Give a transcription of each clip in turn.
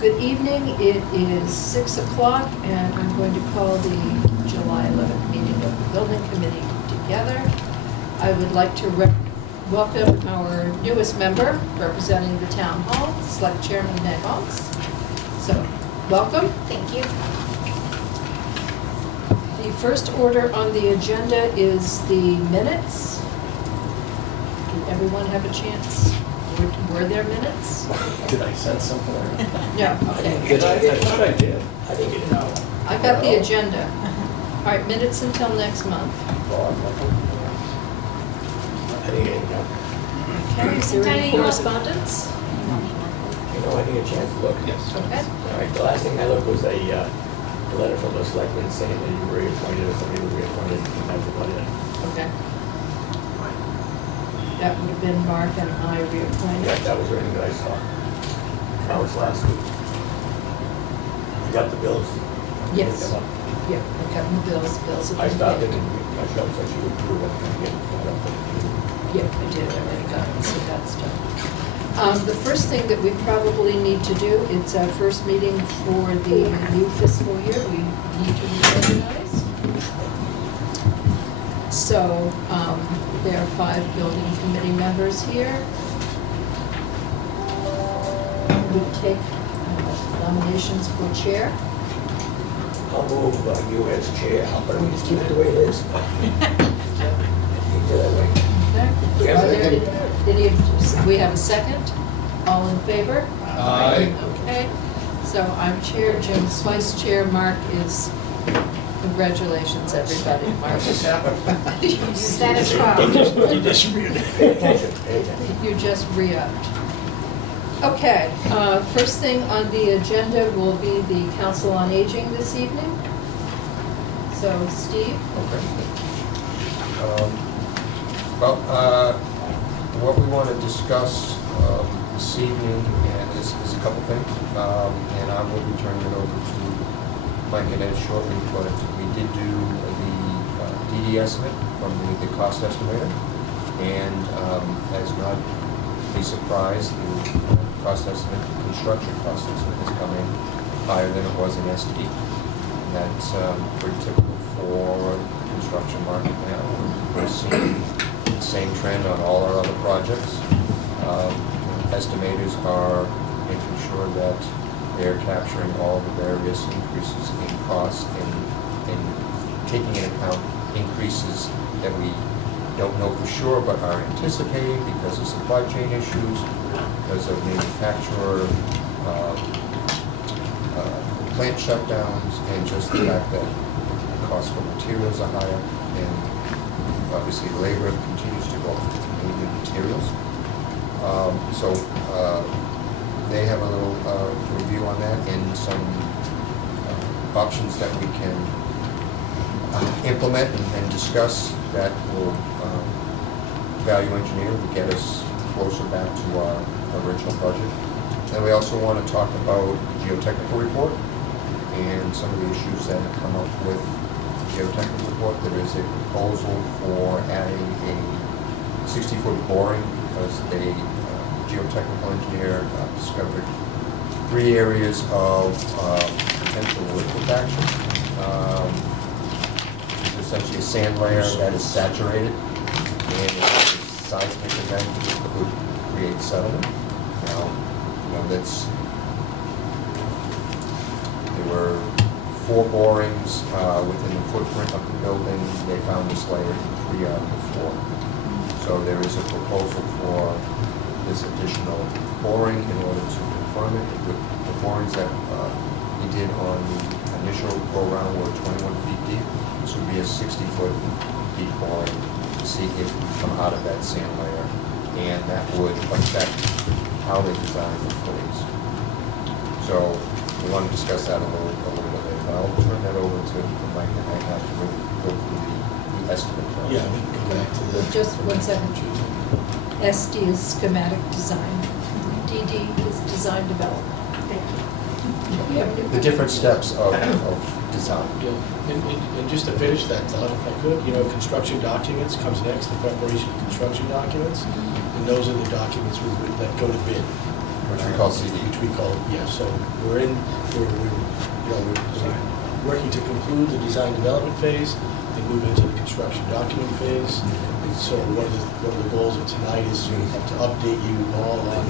Good evening. It is 6 o'clock, and I'm going to call the July 11th meeting of the Building Committee together. I would like to welcome our newest member representing the Town Hall, Select Chairman Ned Halls. So, welcome. Thank you. The first order on the agenda is the minutes. Did everyone have a chance? Were there minutes? Did I send something? No, okay. I thought I did. I think you know. I got the agenda. All right, minutes until next month. I think you know. Okay, is there any Tiny one. correspondence? You know, I didn't get a chance to look. Yes. Okay. All right, the last thing I looked was a letter from the selectmen saying that you were reappointed or somebody was reappointed, and that's about it. Okay. That would have been Mark and I reappointed. Yeah, that was everything that I saw. That was last week. You got the bills? Yes. Picked them up. Yeah, I got the bills have I been stopped it paid. and my shop said she would prove it and get it up. Yeah, I did, I already got it, so that's done. The first thing that we probably need to do, it's our first meeting for the new fiscal year, we need to reorganize. So, there are 5 building committee members here. We'll take nominations for chair. I'll move you as chair. Why don't we just keep it the way it is? Keep it that way. Okay. Yeah, Are there we have a second? All in favor? Aye. Okay, so I'm chair, Jim's vice chair, Mark is, congratulations, everybody. Mark is. Status quo. You just read it. Pay attention, pay attention. You just re-upped. Okay, first thing on the agenda will be the Council on Aging this evening. So, Steve? What we want to discuss this evening is a couple things, and I will be turning it over to Mike and Ed shortly, but we did do the DD estimate from the cost estimator, and as not a surprise, the cost estimate, the construction cost estimate is coming higher than it was in SD. That's pretty typical for the construction market now. We're seeing the same trend on all our other projects. Estimators are making sure that they're capturing all the various increases in cost and taking into account increases that we don't know for sure but are anticipating because of supply chain issues, because of manufacturer plant shutdowns, and just the fact that the cost for materials are higher, and obviously labor continues to go up, mainly materials. So they have a little review on that and some options that we can implement and discuss that will value engineer to get us closer back to our original budget. And we also want to talk about the geotechnical report and some of the issues that have come up with the geotechnical report. There is a proposal for adding a 60-foot boring because the geotechnical engineer discovered 3 areas of potential liquefaction. It's essentially a sand layer that is saturated, and it's a seismic event that could create settlement. Now, there were 4 borings within the footprint of the building. They found this layer in 3 out of the 4. So there is a proposal for this additional boring in order to confirm it. The borings that we did on the initial go-round were 21 feet deep. This would be a 60-foot deep boring to see if we come out of that sand layer, and that would affect how they design the footings. So we want to discuss that a little bit later. I'll turn that over to Mike, and I have to go through the estimate first. Yeah, we can go back to the. Just 1 second. SD is schematic design. DD is design development. Thank you. The different steps of design. Yeah, and just to finish that thought, if I could, construction documents comes next, the preparation of construction documents, and those are the documents that go to bid. Which we call CD. Which we call, yeah, so we're working to conclude the design development phase, then move into the construction document phase. And so one of the goals of tonight is to update you all on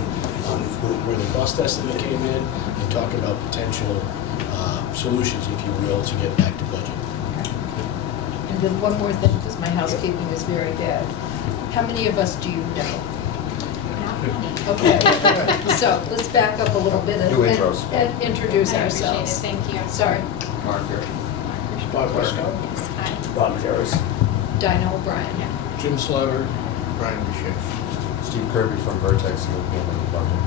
where the cost estimate came in and talk about potential solutions, if you will, to get back to budget. And then one more thing, because my housekeeping is very bad. How many of us do you know? Not many. Okay, so let's back up a little bit Do intros. and introduce I appreciate it, ourselves. thank you. Sorry, Mark here. Bob Westcott. Yes, hi. Bob Ferris. Dinah O'Brien. Yeah. Jim Slaughter. Brian Boucher. Steve Kirby from Vertex Handling Department.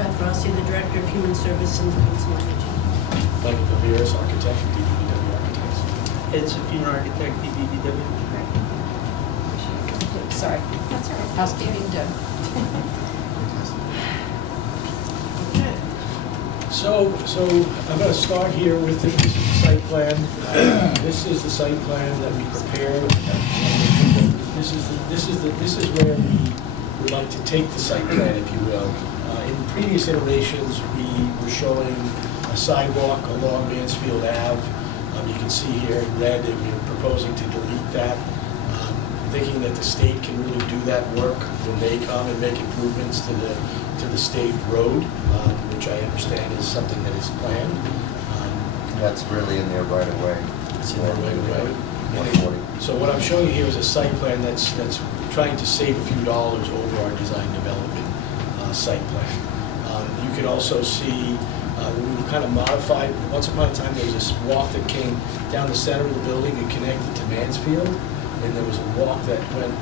Beth Rossi, the Director of Human Service and Police Management. Michael Paviris, architect, DPW Architects. Ed Safino, architect, DPW. Sorry, That's all right. housekeeping done. So I'm going to start here with the site plan. This is the site plan that we prepared. This is where we would like to take the site plan, if you will. In previous iterations, we were showing a sidewalk along Mansfield Ave. You can see here in red that we're proposing to delete that, thinking that the state can really do that work when they come and make improvements to the state road, which I understand is something that is planned. That's really in there right away. It's in there right away. 140. So what I'm showing you here is a site plan that's trying to save a few dollars over our design development site plan. You can also see we've kind of modified. Once upon a time, there was this walk that came down the center of the building and connected to Mansfield, and there was a walk that went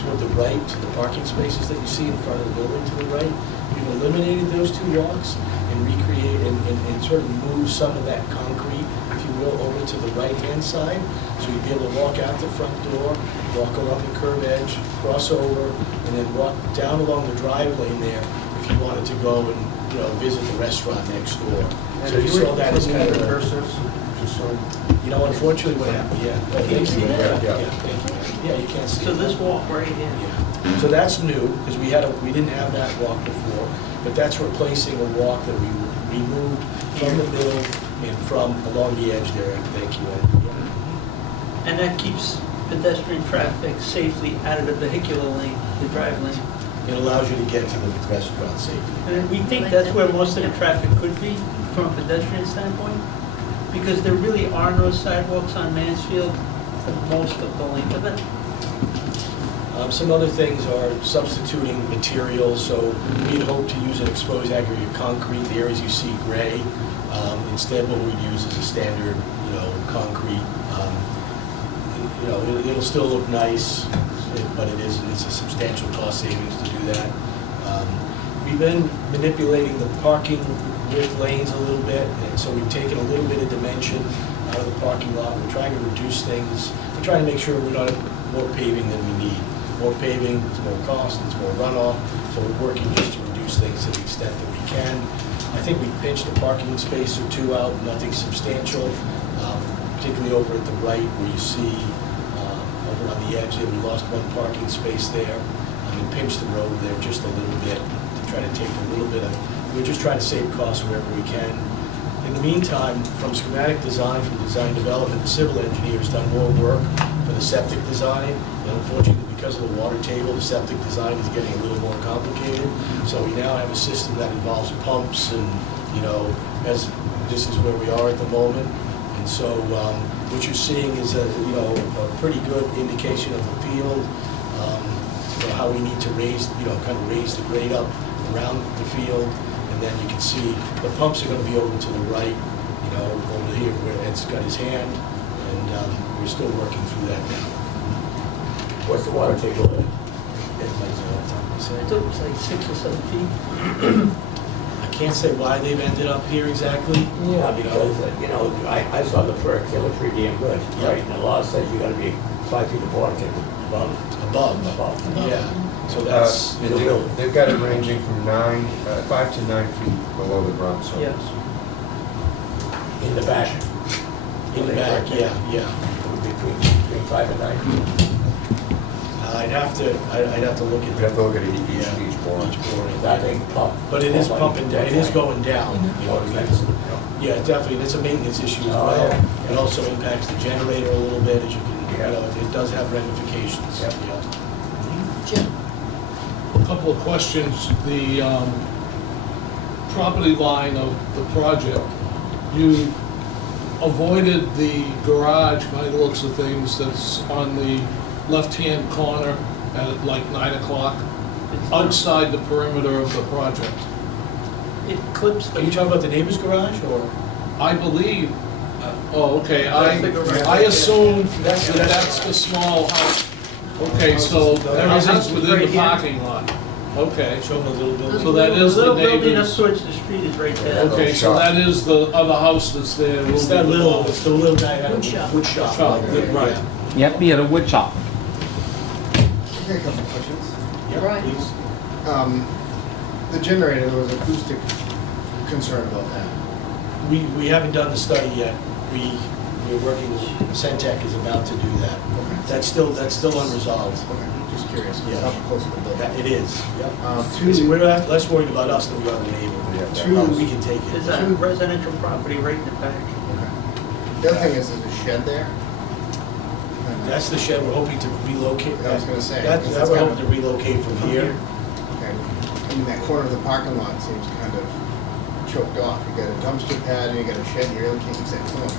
toward the right to the parking spaces that you see in front of the building to the right. We've eliminated those two walks and recreate and sort of move some of that concrete, if you will, over to the right-hand side. So you'd be able to walk out the front door, walk along the curb edge, cross over, and then walk down along the drive lane there if you wanted to go and visit the restaurant next door. So you saw that as kind of a cursors, just so. unfortunately, what happened, yeah. Can you see that? Yeah, thank you. Yeah, you can't see. So it. this walk right here. Yeah. So that's new, because we didn't have that walk before, but that's replacing a walk that we removed from the middle and from along the edge there. Thank you, Ed. Yeah. And that keeps pedestrian traffic safely out of the vehicular lane, the drive lane. It allows you to get to the restaurant safely. And we think that's where most of the traffic could be from a pedestrian standpoint, because there really are no sidewalks on Mansfield for most of the length of it. Some other things are substituting materials, so we'd hope to use an exposed aggregate concrete, the areas you see gray. Instead, what we'd use is a standard, concrete. It'll still look nice, but it's a substantial cost savings to do that. We've been manipulating the parking width lanes a little bit, and so we've taken a little bit of dimension out of the parking lot. We're trying to reduce things. We're trying to make sure we don't have more paving than we need. More paving, it's more cost, it's more runoff, so we're working just to reduce things to the extent that we can. I think we pinched a parking space or two out, nothing substantial, particularly over at the right where you see over on the edge there, we lost one parking space there. We pinched the road there just a little bit to try to take a little bit of, we're just trying to save costs wherever we can. In the meantime, from schematic design, from design development, the civil engineer has done more work for the septic design. And unfortunately, because of the water table, the septic design is getting a little more complicated. So we now have a system that involves pumps and, as this is where we are at the moment. And so what you're seeing is a pretty good indication of the field, how we need to raise, kind of raise the grade up around the field. And then you can see the pumps are going to be over to the right, over here where Ed's got his hand. And we're still working through that now. What's the water table at? I thought it was like 6 or 7 feet. I can't say why they've ended up here exactly. Yeah, because, I saw the perks, they look pretty damn good, Yeah. right? And the law says you gotta be 5 feet of water table above. Above. Yeah. So that's, They've got it ranging from 5 to 9 feet below the ground surface. Yes. In the back. in the back, yeah. It would be between 5 and 9 feet. I'd have to look at. We have to look at each Yeah, boring. each boring. That thing pump. But it is pumping down, it is going down. You know, Expensive, yeah, definitely, that's a maintenance issue as Oh, well. yeah. It also impacts the generator a little bit, as you can, Yeah. you know, it does have ramifications. Yep. Yeah. Jim? A couple of questions. The property line of the project, you avoided the garage, by the looks of things, that's on the left-hand corner at like 9 o'clock, outside the perimeter of the project. It clips Are you the, talking about the neighbor's garage, or? I believe, okay, That's the garage. I assumed that That's- that's the small house. Okay, so everything's house is within right the here. parking lot. Okay, Show them a little building. so that is the the little building up neighbor's. towards the street is right there. Okay, so that is the other house that's there. It's that little, it's the little guy had a Wood shop. wood shop. Shop, right there, right. yeah. Yep, he had a wood shop. Okay, a couple of questions. Yeah, Right. please. The generator, there was acoustic concern about that. We haven't done the study yet. We're working, Centec is about to do that. Okay. That's still unresolved. Okay, just curious, Yeah. how close to the That building? it is, yep. Two, We're less worried about us than we are the neighbor. Yeah, that Two- house. We can take There's it. a residential property right in the back. okay. The other thing is, there's a shed there. That's the shed we're hoping to relocate. I was gonna say, That because we're it's kind hoping to of- relocate from here. Okay, I mean, that corner of the parking lot seems kind of choked off. You got a dumpster pad and you got a shed, you really can't use that corner.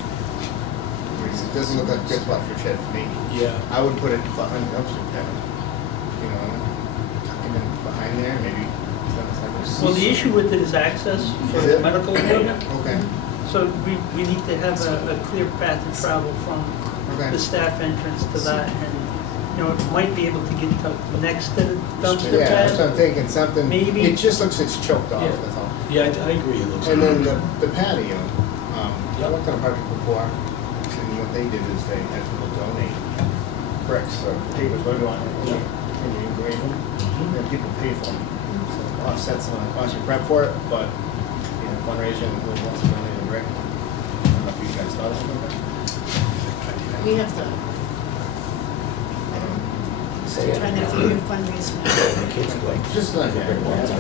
It doesn't look like a good spot for a shed for me. Yeah. I would put it behind the dumpster pad, you know, tuck it in behind there, maybe. Well, the issue with it is access for Is it? medical equipment. Okay, So we need to have a clear path to travel from okay. the staff entrance to that. And, you know, it might be able to get next to the dumpster Yeah, that's what I'm pad. thinking, something, Maybe. it just looks, it's choked off, Yeah. that's all. Yeah, I agree, it looks. And then the patio, Yeah. I worked on a project before, and what they did is they had people donate bricks or papers, whatever you want, Yeah. and you engrave them, and people pay for them. So offsets some of the cost you prep for it, but, you know, fundraising, who wants to donate a brick? I don't know if you guys thought of something like that. We have to, Say it. try to figure fundraising. The kids play. Just like that,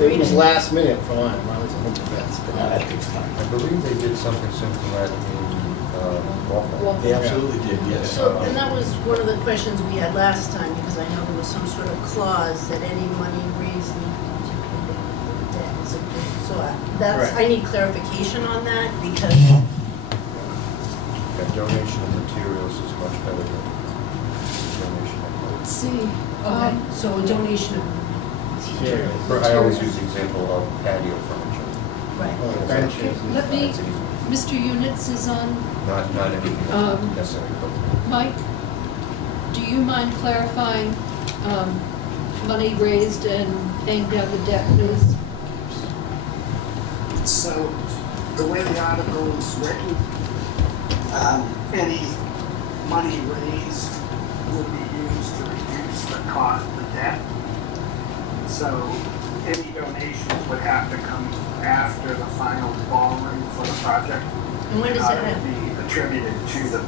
it was last minute for mine, mine was a hundred bucks. But now that takes time. I believe they did something similar to that in Walmart. They absolutely did, yes. So, and that was one of the questions we had last time, because I know there was some sort of clause that any money raised needs to be paid for debt. So that's, I need clarification on that, because, That donation of materials is much better than donation of Let's see. okay, so a donation of Materials. clothes. I always use the example of patio furniture. right. Well, benches and Let stuff. me, It's an easy- Mr. Units is on. Not anything necessary, but Mike, do you mind clarifying money raised and paying down the debt, please? So, the way the article is written, any money raised will be used to reduce the cost of the debt. So, any donations would have to come after the final borrowing for the project. And when does that It happen? be attributed to the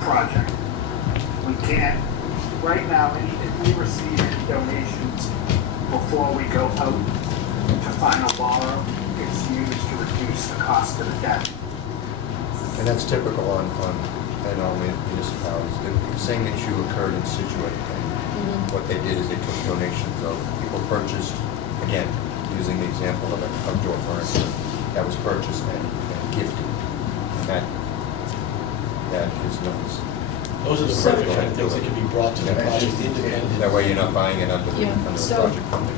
project. We can't, right now, if we receive any donations before we go out to final borrow, it's used to reduce the cost of the debt. and that's typical on all municipalities. The same issue occurred in Situate. And what they did is they took donations of people purchased, again, using the example of an outdoor furniture that was purchased and gifted. And that is nice. Those are the So- perfect kind of things that can be brought to the project independent. That way you're not buying it under the Yeah, so- project funding.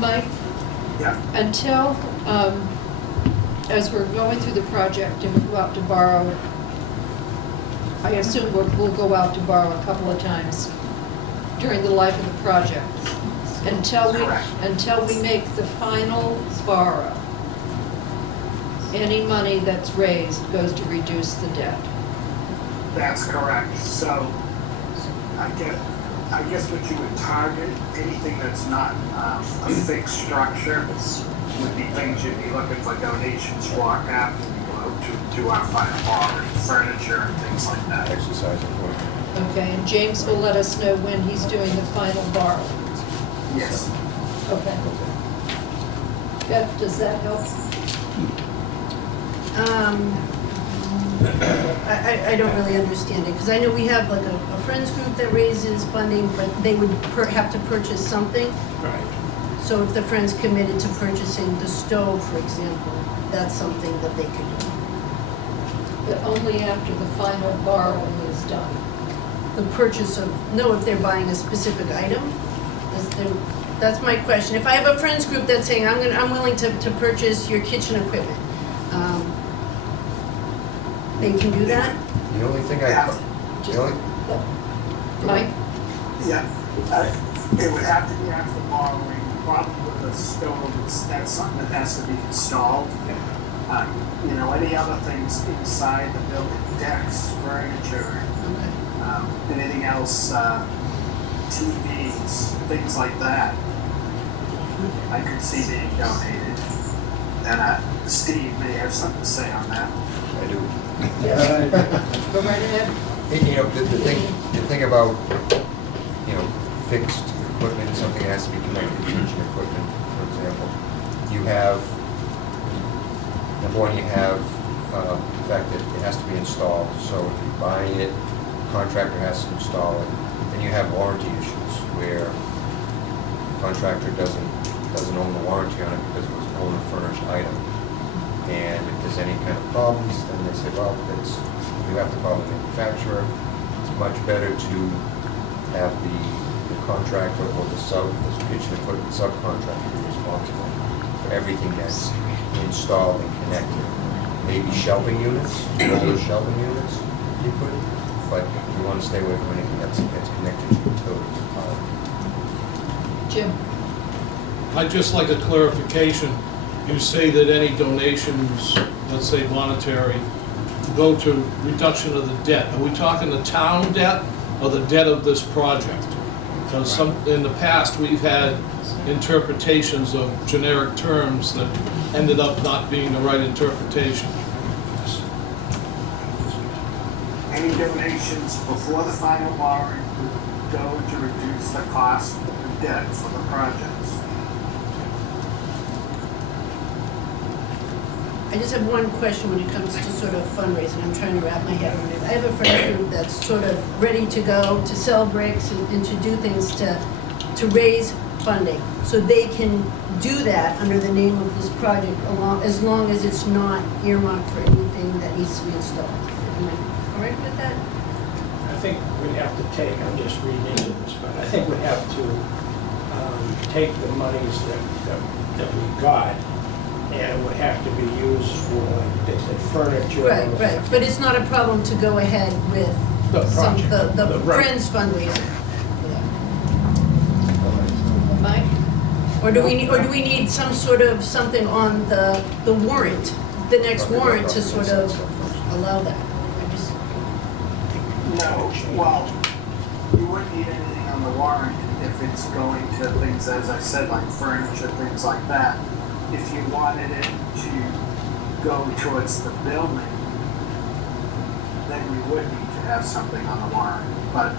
Mike, Yeah. until, as we're going through the project and we go out to borrow, I assume we'll go out to borrow a couple of times during the life of the project. Until we make the final borrow, any money that's raised goes to reduce the debt. That's correct. So, I guess what you would target, anything that's not a fixed structure, would be things you'd be looking for donations for after we go out to do our final borrowing, furniture and things like that. Exercise equipment. Okay, and James will let us know when he's doing the final borrow. Yes. Okay. Beth, does that help? I don't really understand it, because I know we have like a friends group that raises funding, but they would have to purchase something. Right. So if the friends committed to purchasing the stove, for example, that's something that they could do. But only after the final borrowing is done. The purchase of, no, if they're buying a specific item, that's my question. If I have a friends group that's saying, I'm willing to purchase your kitchen equipment, they can do that? The only thing Just- the only, Mike? Yeah, it would have to be after borrowing, probably with a stove, that's something that has to be installed. You know, any other things inside the building, decks, furniture, anything else, TVs, things like that, I could see being donated. And Steve may have something to say on that. I do. Go right ahead. You know, the thing about, you know, fixed equipment, something that has to be connected to kitchen equipment, for example. You have, number one, you have the fact that it has to be installed. So if you're buying it, the contractor has to install it. Then you have warranty issues where the contractor doesn't own the warranty on it because it was an owner furnished item. And if there's any kind of problems, then they say, well, you have to call the manufacturer. It's much better to have the contractor or the kitchen equipment subcontractor be responsible for everything that's installed and connected. Maybe shelving units, roller shelving units, you could, but you want to stay away from anything that's connected to utilities. Jim? I'd just like a clarification. You say that any donations, let's say monetary, go to reduction of the debt. Are we talking the town debt or the debt of this project? Because in the past, we've had interpretations of generic terms that ended up not being the right interpretation. Any donations before the final borrowing would go to reduce the cost of the debt for the projects. I just have one question when it comes to sort of fundraising. I'm trying to wrap my head around it. I have a friend group that's sort of ready to go to sell bricks and to do things to raise funding. So they can do that under the name of this project as long as it's not earmarked for anything that needs to be installed. Am I correct with that? I think we'd have to take, I'm just reading into this, but I think we'd have to take the monies that we got, and it would have to be used for, like they said, furniture. Right. But it's not a problem to go ahead with The project. the Right. Friends fundraiser. Mike? Or do we need some sort of something on the warrant, the next warrant to sort of allow that? I just, No, well, you wouldn't need anything on the warrant if it's going to things, as I said, like furniture, things like that. If you wanted it to go towards the building, then we would need to have something on the warrant. But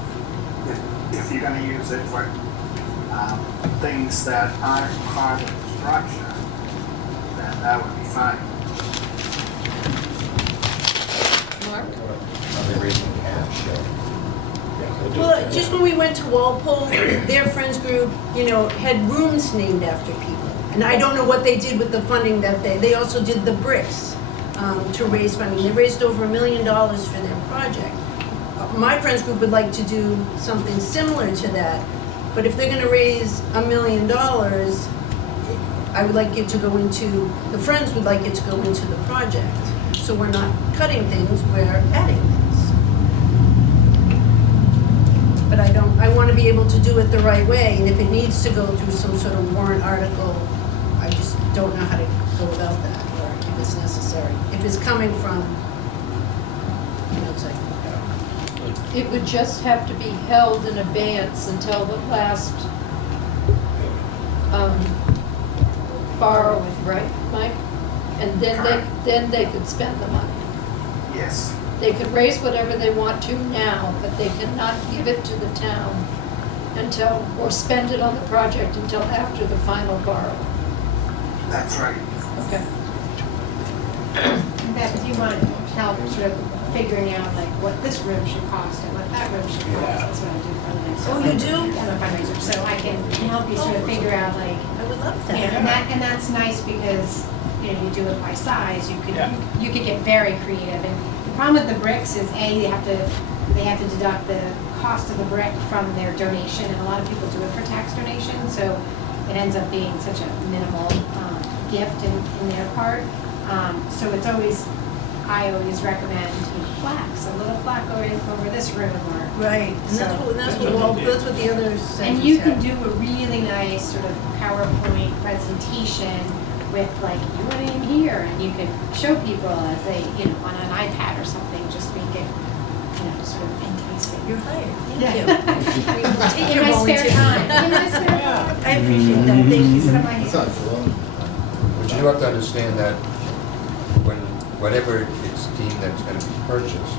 if you're gonna use it for things that aren't part of the structure, then that would be fine. Mark? Are they raising cash? well, just when we went to Walpole, their friends group, had rooms named after people. And I don't know what they did with the funding that they also did the bricks to raise funding. They raised over $1 million for their project. My friends group would like to do something similar to that, but if they're gonna raise $1 million, I would like it to go into, the friends would like it to go into the project. So we're not cutting things, we're adding things. But I wanna be able to do it the right way, and if it needs to go through some sort of warrant article, I just don't know how to go about that, or if it's necessary. If it's coming from, it's like, It would just have to be held in abeyance until the last borrowing, right, Mike? And then they could spend the money. Yes. They could raise whatever they want to now, but they cannot give it to the town until, or spend it on the project until after the final borrow. That's right. Okay. Beth, if you want help sort of figuring out like what this room should cost and what that room should cost, that's what I do for a living. So Oh, you do? I'm a fundraiser, so I can help you sort of figure out like, I would love that. and that's nice because, you know, you do it by size, you could get very creative. And the problem with the bricks is they have to deduct the cost of the brick from their donation, and a lot of people do it for tax donation, so it ends up being such a minimal gift in their part. So it's always, I always recommend plaques, a little plaque over this room, or. Right, and that's what the other centers have. And you can do a really nice sort of PowerPoint presentation with like, you went in here, and you can show people as they, you know, on an iPad or something, just make it, you know, sort of enticing. You're hired, thank Yeah. you. We will take In your my spare volunteer. time. In my spare time. I appreciate that, thank you. Sit on my It's hand. not for long. But you have to understand that whatever it's deemed that it's gonna be purchased,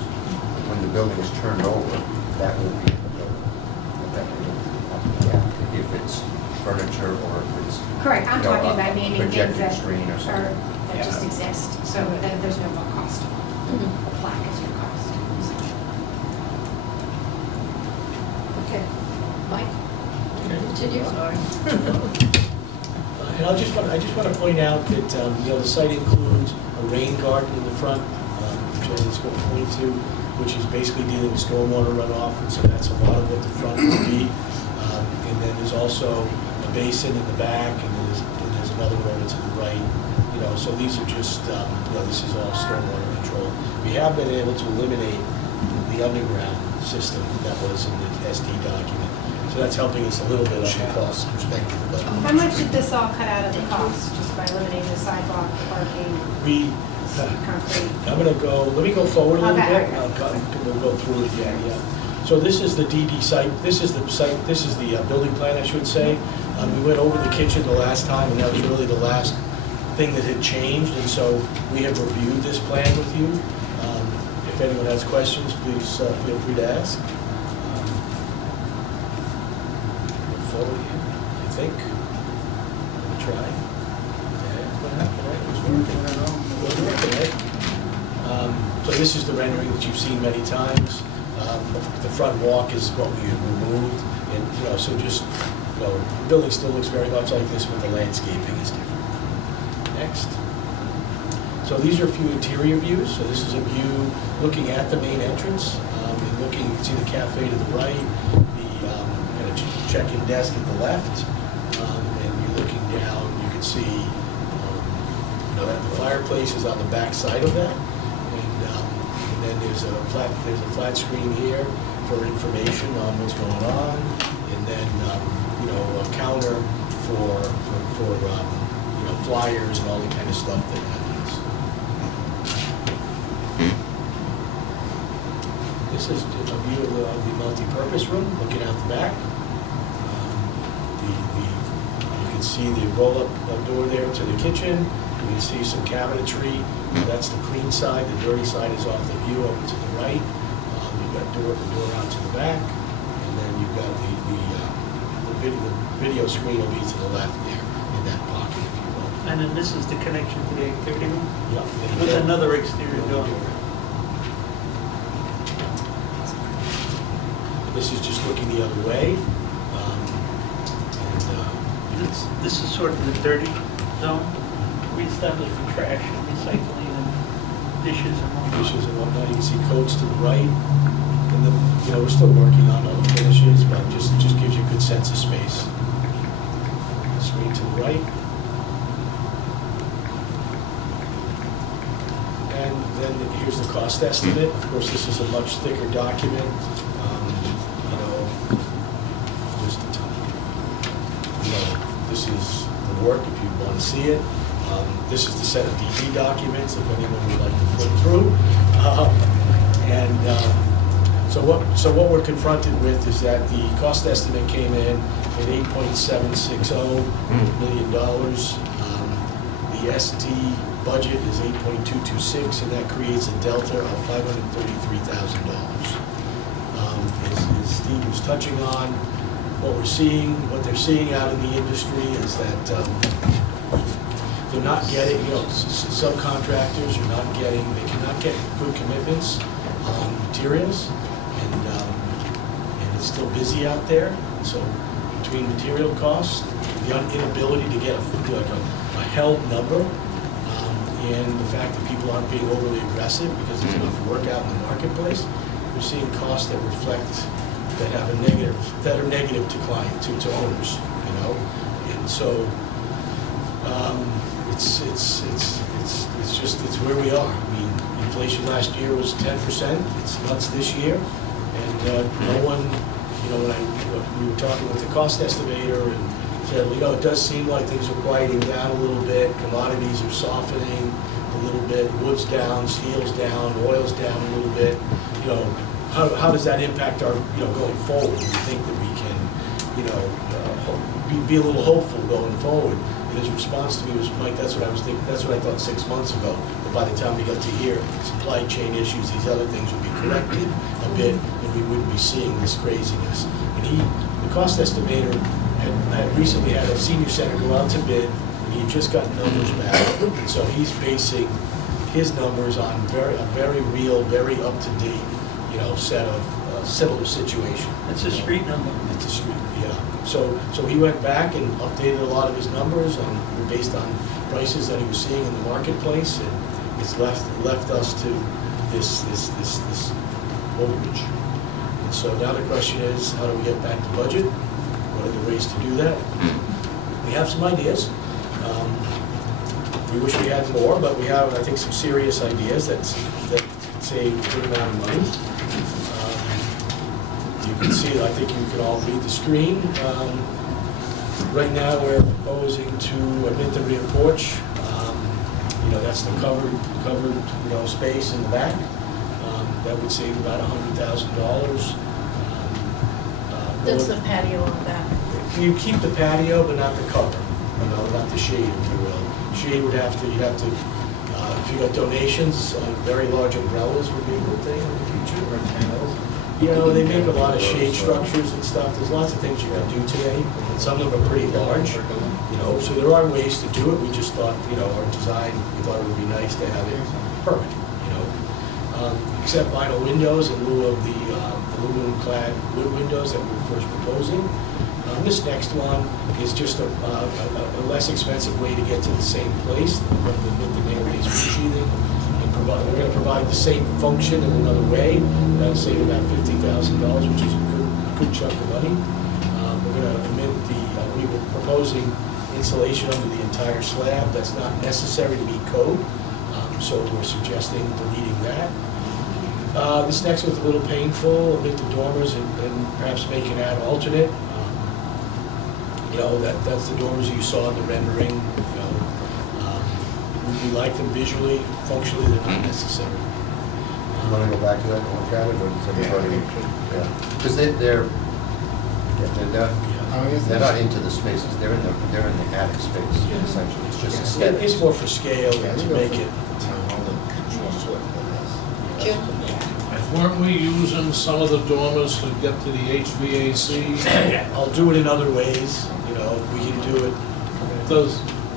when the building is turned over, that will be in the building. That will, if it's furniture or if it's. Correct, I'm you know, talking a about naming things projecting that screen or something. that just exist, so that there's no more cost. A plaque is your cost. So. Okay. Mike? Continue. And I just want to point out that, you know, the site includes a rain garden in the front, which I was going to point to, which is basically dealing with stormwater runoff, and so that's a lot of what the front will be. And then there's also a basin in the back, and there's another one that's to the right. You know, so these are just, you know, this is all stormwater control. We have been able to eliminate the underground system that was in the SD document. So that's helping us a little bit on the cost perspective. But How much did this all cut out of the cost, just by eliminating the sidewalk, parking, concrete? I'm gonna go, let me go forward a little Okay, bit. okay. We'll go through it again, yeah. So this is the DD site, this is the site, this is the building plan, I should say. We went over the kitchen the last time, and that was really the last thing that had changed, and so we have reviewed this plan with you. If anyone has questions, please feel free to ask. Forward here, I think. We'll try. Yeah, what happened, right? It was working. I don't know. It was working, right? So this is the rendering that you've seen many times. The front walk is what we have removed, and, you know, so just, you know, the building still looks very much like this, but the landscaping is different. Next. So these are a few interior views. So this is a view looking at the main entrance, and looking, you can see the cafe to the right, check-in desk at the left, and you're looking down, you can see, you know, that the fireplace is on the back side of that, and then there's a flat screen here for information on what's going on, and then you know, a counter for you know, flyers and all the kind of stuff that happens. This is a view of the multi-purpose room, looking out the back. You can see the roll-up door there to the kitchen. You can see some cabinetry. That's the clean side. The dirty side is off the view over to the right. You've got the door out to the back, and then you've got the video screen will be to the left there in that pocket, if you will. And then this is the connection to the activity room Yep. with another exterior door. This is just looking the other way. This is sort of the dirty zone. We established for trash and recycling and dishes and whatnot. Dishes and whatnot. You can see coats to the right. And then, you know, we're still working on other finishes, but just gives you a good sense of space. Screen to the right. And then here's the cost estimate. Of course, this is a much thicker document. You know, just the top. You know, this is the work if you want to see it. This is the set of DD documents if anyone would like to flip through. So what we're confronted with is that the cost estimate came in at $8.760 million. The The SD budget is 8.226, and that creates a delta of $533,000. As Steve was touching on, what they're seeing out in the industry is that they're not getting, subcontractors are not getting, they cannot get good commitments on materials, and it's still busy out there. So between material costs, the inability to get a held number, and the fact that people aren't being overly aggressive because there's enough work out in the marketplace, we're seeing costs that have a negative, that are negative to to owners, and so it's where we are. I mean, inflation last year was 10%. It's nuts this year, and no one, when we were talking with the cost estimator and said, it does seem like things are quieting down a little bit. Commodities are softening a little bit. Wood's down, steel's down, oil's down a little bit. How does that impact our, going forward? We think that we can, be a little hopeful going forward. And his response to me was, Mike, that's what I was thinking. That's what I thought 6 months ago. But by the time we got to here, supply chain issues, these other things would be corrected a bit, and we wouldn't be seeing this craziness. And the cost estimator had recently had a senior center go out to bid, and he had just got numbers back. And so he's basing his numbers on a very real, very up-to-date, set of similar situation. It's a street number. It's a street, yeah. So he went back and updated a lot of his numbers based on prices that he was seeing in the marketplace, and it's left us to this overage. And so now the question is, how do we get back to budget? What are the ways to do that? We have some ideas. We wish we had more, but we have, I think, some serious ideas that save a good amount of money. You can see, I think you can all read the screen. Right now, we're proposing to omit the rear porch. That's the covered space in the back. That would save about $100,000. That's the patio on the back. You keep the patio, but not the cover, not the shade, if you will. Shade you'd have to, if you got donations, very large umbrellas would be a good thing in the future. Or panels. They make a lot of shade structures and stuff. There's lots of things you can do today, and some of them are pretty large. So there are ways to do it. We just thought, our design, we thought it would be nice to have it permanent, except vinyl windows in lieu of the aluminum-clad wood windows that we were first proposing. This next one is just a less expensive way to get to the same place. We're going to the nail-based sheathing. We're going to provide the same function in another way. That'll save about $50,000, which is a good chunk of money. We're going to omit we were proposing insulation under the entire slab. That's not necessary to meet code, so we're suggesting deleting that. This next one's a little painful. Omit the dormers and perhaps make an add alternate. That's the dormers you saw in the rendering. We like them visually, functionally, they're not necessary. You want to go back to that and look at it, or does everybody? Yeah, because they're not into the spaces. They're in the attic space essentially. It's just aesthetics. It's more for scale to make it. Jim? Weren't we using some of the dormers to get to the HVAC? I'll do it in other ways. We can do it.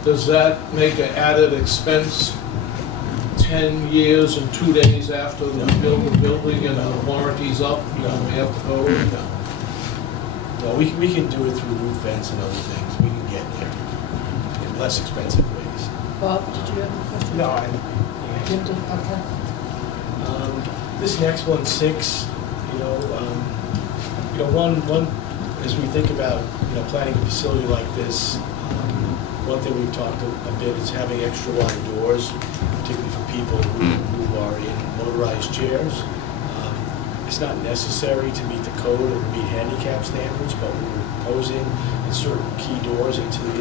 Does that make an added expense 10 years and 2 days after we build the building and the warranty's up? We have to go? No, we can do it through roof vents and other things. We can get there in less expensive ways. Bob, did you have a question? No, Jim did, okay. This next one, 6, one, as we think about, planning a facility like this, one thing we've talked a bit is having extra wide doors, particularly for people who are in motorized chairs. It's not necessary to meet the code or to meet handicap standards, but we're proposing insert key doors into the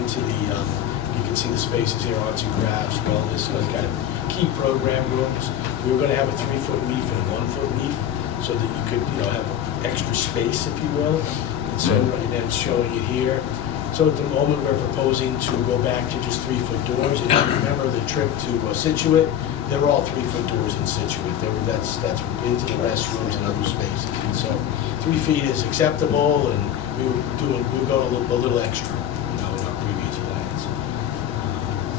you can see the spaces here, arts and crafts, wellness, kind of key program rooms. We were going to have a 3-foot leaf and a 1-foot leaf so that you could, have extra space, if you will. And so, and then showing it here. So at the moment, we're proposing to go back to just 3-foot doors. And if you remember the trip to Situate, they were all 3-foot doors in Situate. That's into the restrooms and other spaces. And so 3 feet is acceptable, and we're going a little extra, in our previous plans.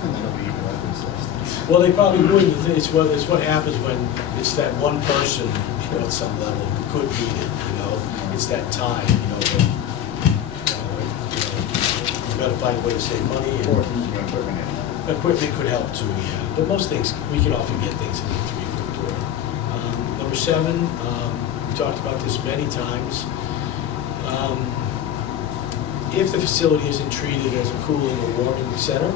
And then it'll be even like this list. Well, they probably would. It's what happens when it's that one person, at some level, who could need it. It's that time. You got to find a way to save money. Or And who's going to put it in? equipment could help too. Yeah. But most things we can often get things in the 3-foot door. Number 7, we talked about this many times. If the facility isn't treated as a cooling or warming center,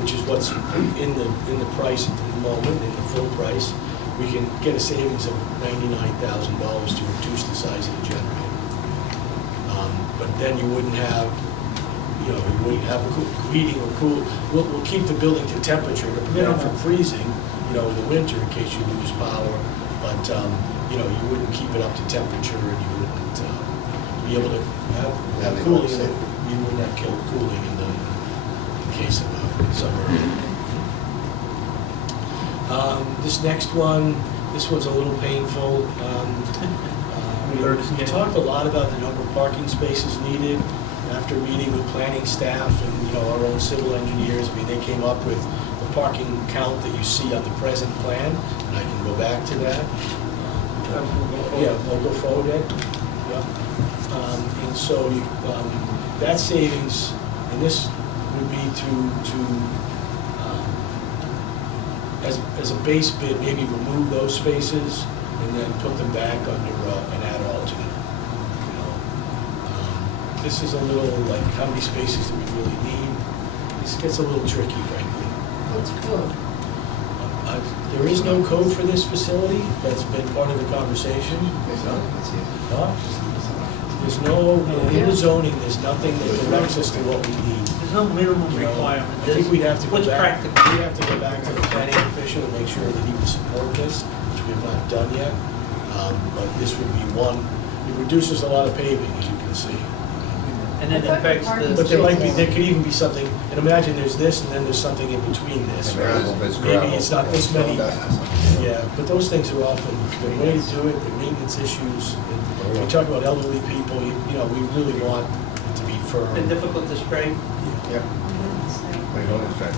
which is what's in the price at the moment, in the full price, we can get a savings of $99,000 to reduce the size of the generator. But then you wouldn't have, you wouldn't have heating or cool. We'll keep the building to temperature to prevent it from freezing, in the winter in case you lose power. But you wouldn't keep it up to temperature, and you wouldn't be able to have cooling. You wouldn't have cooling in case of a summer. This next one, this one's a little painful. We talked a lot about the number of parking spaces needed. After meeting with planning staff and our own civil engineers, they came up with the parking count that you see on the present plan, and I can go back to that. Yeah, I'll go forward, Ed. Yeah. And so that savings, and this would be as a base bid, maybe remove those spaces and then put them back under an ad alternate. This is a little like how many spaces do we really need? This gets a little tricky, frankly. What's code? There is no code for this facility. That's been part of the conversation. Huh? There's no, in the zoning, there's nothing that directs us to what we need. There's no minimum requirement. I think we'd have to go What's back. practical? We have to go back to the planning official and make sure that he would support this, which we have not done yet. But this would be one. It reduces a lot of paving, as you can see. And then it affects the. But there could even be something, and imagine there's this and then there's something in between this, right? Maybe it's not this many. Yeah, but those things are often the way to do it, the maintenance issues. We talk about elderly people, we really want it to be firm. And difficult to spray. Yep. But you don't expect.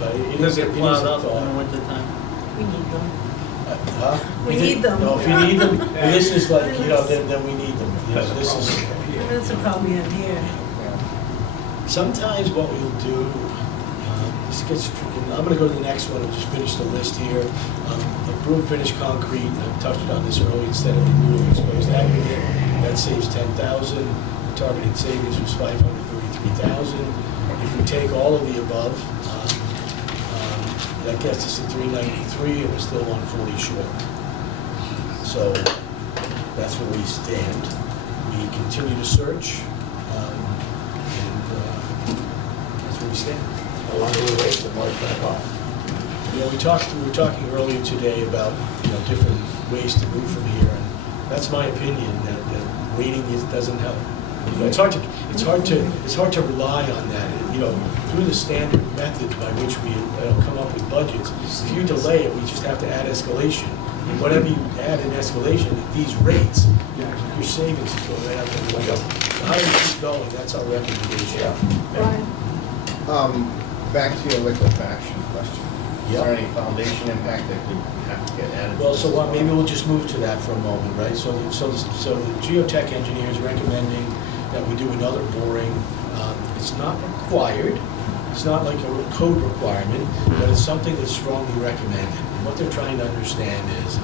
But it They'll is a get plowed up in the thought. winter time. We need them. Huh? We need them. No, if you need them, and this is like, then we need them. This is. That's a problem we have here. Sometimes what we'll do, this gets tricky. I'm going to go to the next one and just finish the list here. Approved finished concrete, I touched on this earlier, instead of the new exposed aggregate, that saves $10,000. The targeted savings was $533,000. If we take all of the above, that gets us to $393, and we're still $140 short. So that's where we stand. We continue to search, and that's where we stand. How long do we wait to mark that off? We were talking earlier today about different ways to move from here, and that's my opinion that waiting doesn't help. It's hard to rely on that. Through the standard methods by which we come up with budgets, if you delay it, we just have to add escalation. And whatever you add in escalation at these rates, your savings is going right up and way up. How do you keep going? That's our recommendation. Brian? Back to your liquefaction question. Is Yep. there any foundation impact that could have to get added? Well, so maybe we'll just move to that for a moment, right? So the geotech engineer is recommending that we do another boring. It's not required. It's not like a code requirement, but it's something that's strongly recommended. And what they're trying to understand is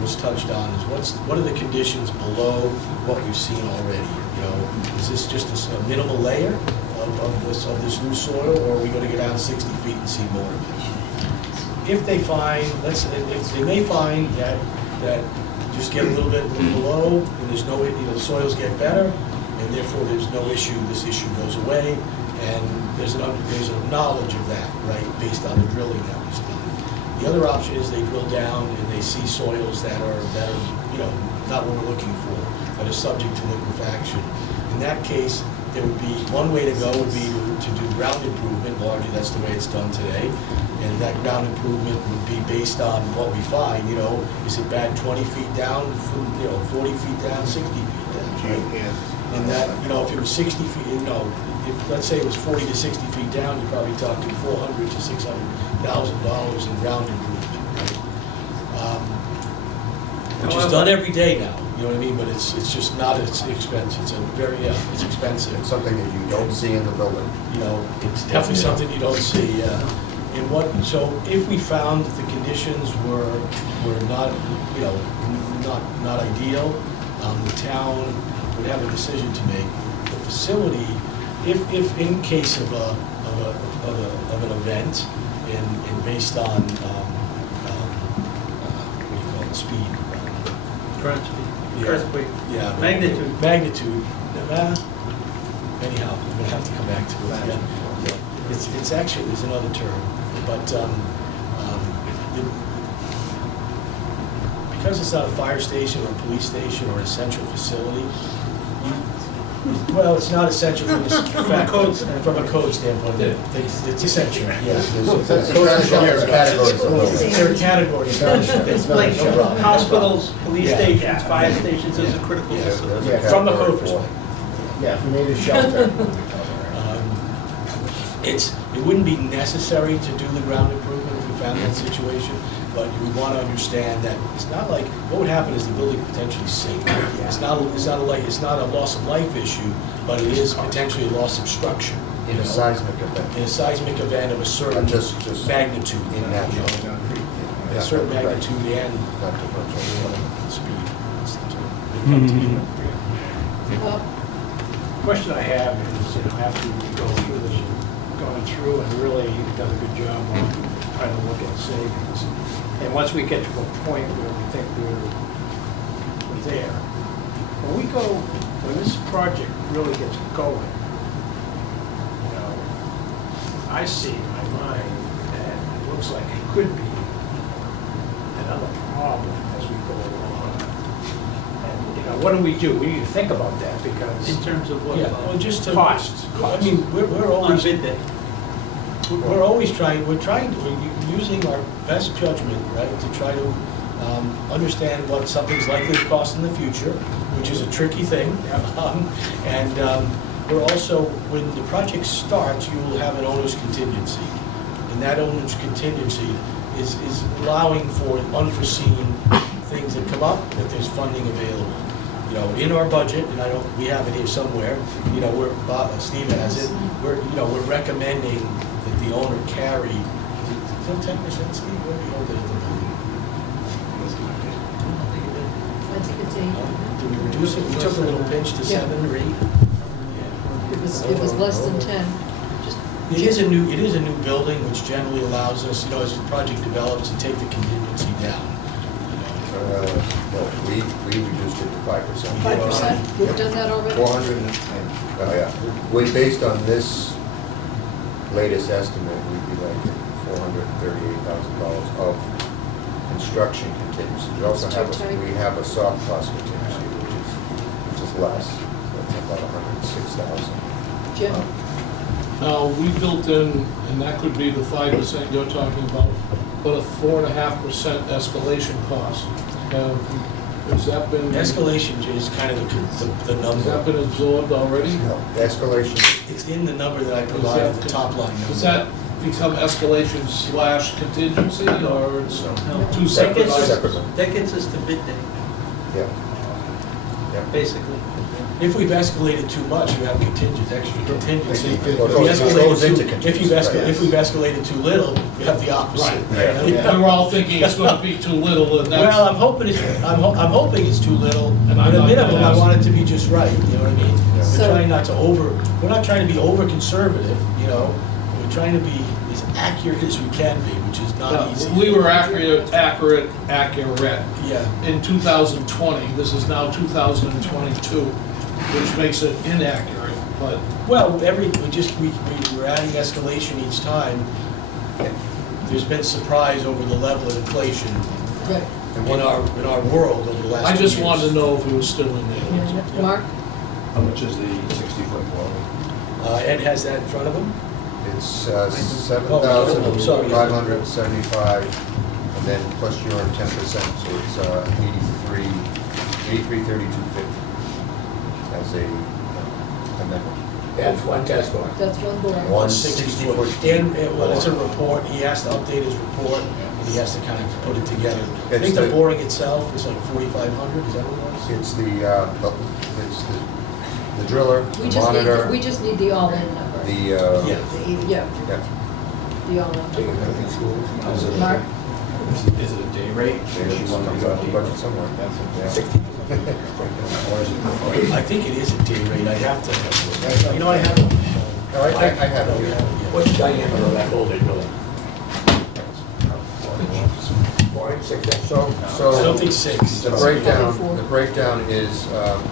what's touched on is what are the conditions below what we've seen already? Is this just a minimal layer of this new soil, or are we going to get out 60 feet and see more of it? If they find, if they may find that just get a little bit below, and there's no, the soils get better, and therefore there's no issue, this issue goes away, and there's a knowledge of that, right, based on the drilling that was done. The other option is they drill down and they see soils that are not what we're looking for, that are subject to liquefaction. In that case, there would be, one way to go would be to do ground improvement, largely that's the way it's done today. And that ground improvement would be based on what we find, you know, is it bad 20 feet down, 40 feet down, 60 feet down, right? And that, you know, if it was 60 feet, you know, if, let's say it was 40 to 60 feet down, you're probably talking $400,000 to $600,000 in ground improvement, right? Which is done every day now, you know what I mean? But it's just not as expensive. It's a very, it's expensive. It's something that you don't see in the building. You know, it's definitely something you don't see. And what, so if we found that the conditions were not, you know, not ideal, the town would have a decision to make. The facility, if in case of an event and based on what do you call it, speed. Earthquake. Yeah. Magnitude. Magnitude. Anyhow, I'm gonna have to come back to it. Yeah. It's actually, there's another term, but because it's not a fire station or a police station or an essential facility, well, it's not essential from a code standpoint. It's essential. Yeah. There are categories. It's like hospitals, police stations, fire stations, those are critical facilities. From a code perspective. Yeah, if we made a shelter. It wouldn't be necessary to do the ground improvement if we found that situation, but you would want to understand that it's not like, what would happen is the building could potentially sink. It's not a loss of life issue, but it is potentially a loss of structure. In a seismic event. In a seismic event of a certain Just magnitude. in natural. A certain magnitude and Not differential. speed. That's the term. Question I have is, after we go through this, going through and really you've done a good job on trying to look at savings. And once we get to a point where we think we're there, when this project really gets going, I see in my mind that it looks like it could be another problem as we go along. And, what do? We need to think about that because. In terms of what? Yeah, well, just to. Cost. I mean, we're On always. bid day. We're always trying, we're using our best judgment, right, to try to understand what something's likely to cost in the future, which is a tricky thing. And we're also, when the project starts, you will have an owner's contingency. And that owner's contingency is allowing for unforeseen things that come up, that there's funding available. In our budget, and we have it here somewhere, Steve has it, we're recommending that the owner carry, is it 10%, Steve? What do you hold it at the building? I think it's 8. Did we reduce it? We took a little pinch to 7 or 8? It was less than 10. It is a new building, which generally allows us, as the project develops, to take the contingency down. No, we reduced it to 5%. 5%? We've done that already? 410. Oh, yeah. Based on this latest estimate, we'd be like $438,000 of construction contingency. We also have a soft cost contingency, which is less. That's about $106,000. Jim? Now, we built in, and that could be the 5% you're talking about, but a 4.5% escalation cost. Has that been? Escalation is kind of the number. Has that been absorbed already? No, the escalation. It's in the number that I provided, the top line number. Does that become escalation / contingency, or it's two That separate gets us- items? That gets us to bid day, Yeah. basically. If we've escalated too much, you have extra contingency. Well, it goes into contingency, If we've escalated too little, you have the opposite. Right. Yeah. We were all thinking it's going to be too little, and that's. Well, I'm hoping it's too little, but at a minimum, I want it to be just right, you know what I mean? Yeah. We're trying not to we're not trying to be over conservative, we're trying to be as accurate as we can be, which is not easy. We were accurate Yeah. in 2020. This is now 2022, which makes it inaccurate, but. Well, we're adding escalation each time. There's been surprise over the level of inflation Right. in our world over the last 2 years. I just wanted to know if it was still in there. Yeah. Mark? How much is the 60-foot wall? Ed has that in front of him? It's sorry. 7,575, and then plus your 10%, so it's 83,3250 as a amendment. That's one test one. That's one board. 160 foot. And, well, it's a report, he has to update his report, and he has to kind of put it together. I think the boring itself is like 4,500, is that what it was? It's the driller, We the just need, monitor, we just need the all-in number. the, Yeah. Yeah, yeah, the all-in Take it number. to the schools. Mark? Is it a day rate? there's one comes out of the budget somewhere. Yeah. 60. I think it is a day rate, I have to, you know, I have it. No, I have it here. What's the diameter of that building? 4 inch, 6 inch? So, I don't think 6. the breakdown is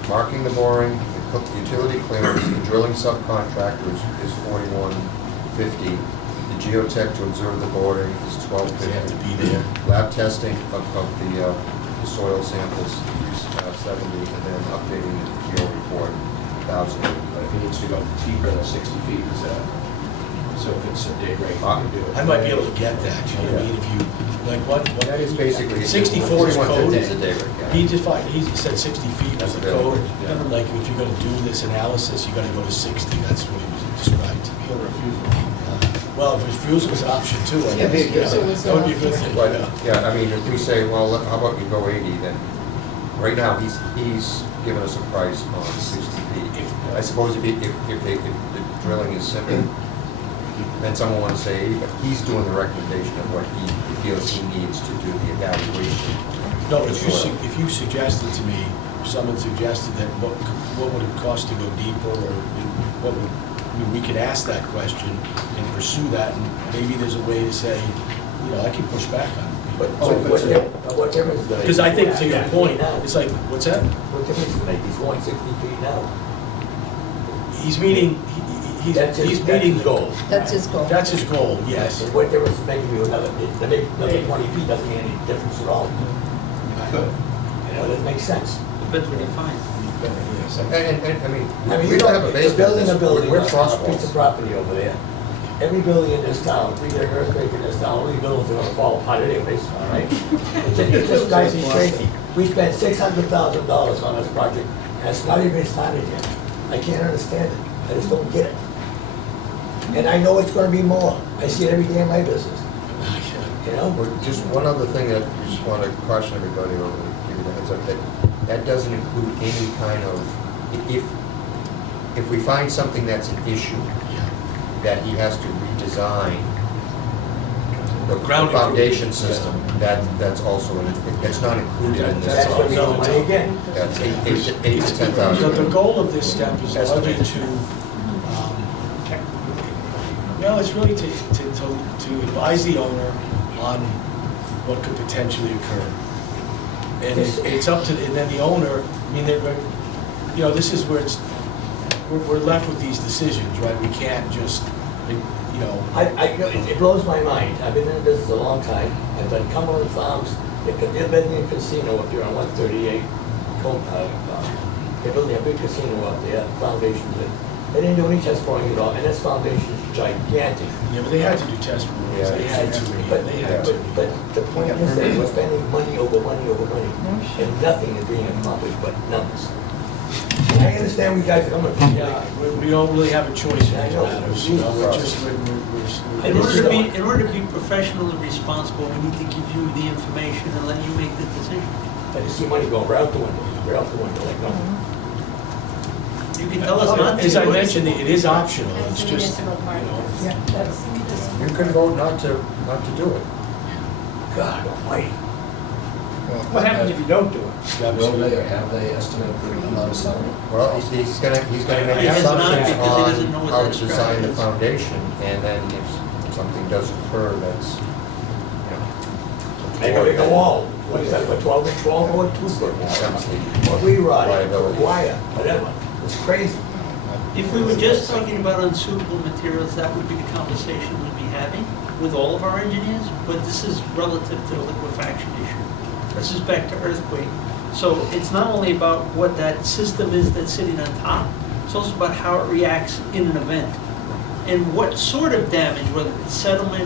marking the boring, the utility clearance, the drilling subcontractor is 4150. The geotech to observe the boring is They have to 1250. be there. Lab testing of the soil samples, 70, and then updating the geo report, 1,000. But if he needs to go deeper than 60 feet, so if it's a day rate, you can do it. I might be able to get that, you know what I mean, if you, like, what? That is basically. 64 is 4150 code. is a day rate, yeah. He defined, he said 60 feet was the code. Yeah. Like, if you're gonna do this analysis, you gotta go to 60, that's what he was described to me. Well, if refusal was an option too, I Yeah, guess, refusal was that would be a good an thing. But, Yeah. yeah, I mean, if we say, well, how about you go 80, then, right now, he's given us a price on 60 feet. I suppose if the drilling is simple, then someone wants to say 80, but he's doing the recommendation of what he feels he needs to do the evaluation. No, if you suggested to me, someone suggested that what would it cost to go deeper, or what would, I mean, we could ask that question and pursue that, and maybe there's a way to say, you know, I can push back on it. But what difference does it make? Because I think, to your point, Now, it's like, what's that? what difference does it make? He's going 60 feet now. He's meeting, That's he's his meeting. goal. That's his goal. That's his goal, yes. And what difference does it make if you another 20 feet doesn't make any difference at all? You know, that makes sense. Depends what you find. And, I mean, I mean, we you don't know, have a it's building a basement, building, we're a piece of crosswalks. property over there. Every building in this town, if we get an earthquake in this town, all these buildings are gonna fall apart anyways, all right? It just drives me crazy. We spent $600,000 on this project, and it's not even started yet. I can't understand it. I just don't get it. And I know it's gonna be more. I see it every day in my business, you know? Well, just one other thing that we just want to caution everybody, or give you the heads up, that doesn't include any kind of, if we find something that's an issue, that he has to redesign the Ground foundation system, that's also, that's not included in this. That's gonna be the money again. That's eight to The 10,000. goal of this step is really to, well, it's really to advise the owner on what could potentially occur. And it's up to, and then the owner, I mean, you know, this is where we're left with these decisions, right? We can't just, you know. It blows my mind. I've been in the business a long time. I've done Cumberland Farms, they're building a casino up there on 138. They're building a big casino up there, foundations. They didn't do any test boring at all, and this foundation is gigantic. Yeah, but they had to do test borings, Yeah, they had to, But, they had to. but the point is that we're spending money over money over money, and nothing is being accomplished but numbers. And I understand we guys are coming from. Yeah, we don't really have a choice in I these know. matters, you know, we're just, In order to be professional and responsible, we need to give you the information and let you make the decision. I just see money going right out the window, like nothing. You can tell us not to. As I mentioned, it is optional, That's it's the just, you municipal part. know. Yeah, that's municipal. You can vote not to do it. God almighty. What happens if you don't do it? Will they, or have they estimated the amount of salary? Well, he's gonna make He has not, assumptions because he doesn't know on what how that to design the structure is. foundation, and then if something does occur, that's, you know. Make a bigger wall. What is that, a 12-inch wall or a 2-foot wall? Or re-rod, Liability. wire, whatever. It's crazy. If we were just talking about unsuitable materials, that would be the conversation we'd be having with all of our engineers, but this is relative to the liquefaction issue. This is back to earthquake. So it's not only about what that system is that's sitting on top. It's also about how it reacts in an event. And what sort of damage, whether it's settlement,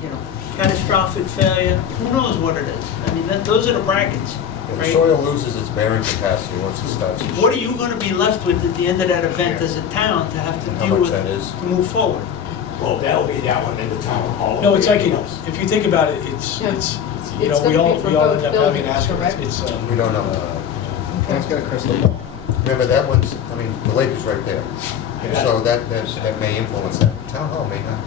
you know, catastrophic failure, who knows what it is? I mean, those are the brackets, The right? soil loses its bearing capacity once it starts to What are shift. you gonna be left with at the end of that event as a town to have to And how deal much with, that is. to move forward? Well, that'll be that one in the town hall. No, it's like, if you think about it, it's, Yeah. you know, It's we gonna all, be for we all both end up having buildings, to correct? it's, We don't know. Let's get a crystal ball. Remember, that one's, I mean, the lake is right there. Yeah. So that may influence that. Town hall may not,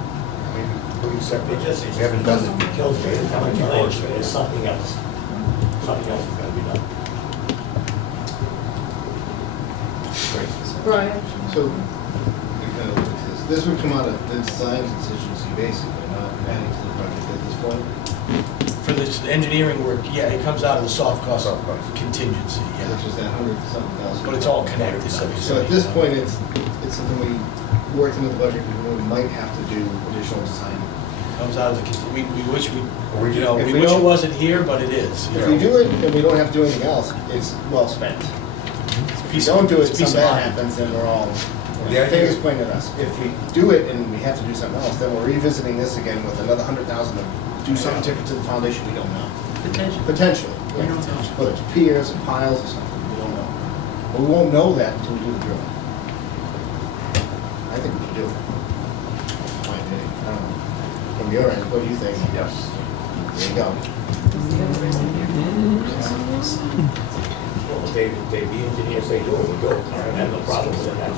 maybe completely separate. It just, We haven't done it. kills me every time I tell you, there's something else. Something else is gonna be done. Great. Brian? So, we kind of look at this would come out of the design contingency basically, not adding to the project at this point. for this engineering work, yeah, it comes out of the soft cost Soft cost. contingency, yeah. Which is that 100-something thousand. But it's all connected, obviously. So at this point, it's something we worked into the budget, we might have to do additional design. Comes out of the, we wish we, We you know, If we we wish it don't- wasn't here, but it is. you If know. we do it and we don't have to do anything else, it's well spent. It's If we peace- don't do it's it, peace something of bad mind. happens, then we're all, The the idea- fingers pointing at us. If we do it and we have to do something else, then we're revisiting this again with another 100,000 to do something different to the foundation, we don't know. Potentially. Potentially. We don't know. Whether it's piers and piles or something, we don't know. But we won't know that until we do the drilling. I think we should do it. My opinion, I don't know. From your end, what do you think? Yes. There you go. Well, they, the engineers, they do it, we do it, I don't have no problem with it, that's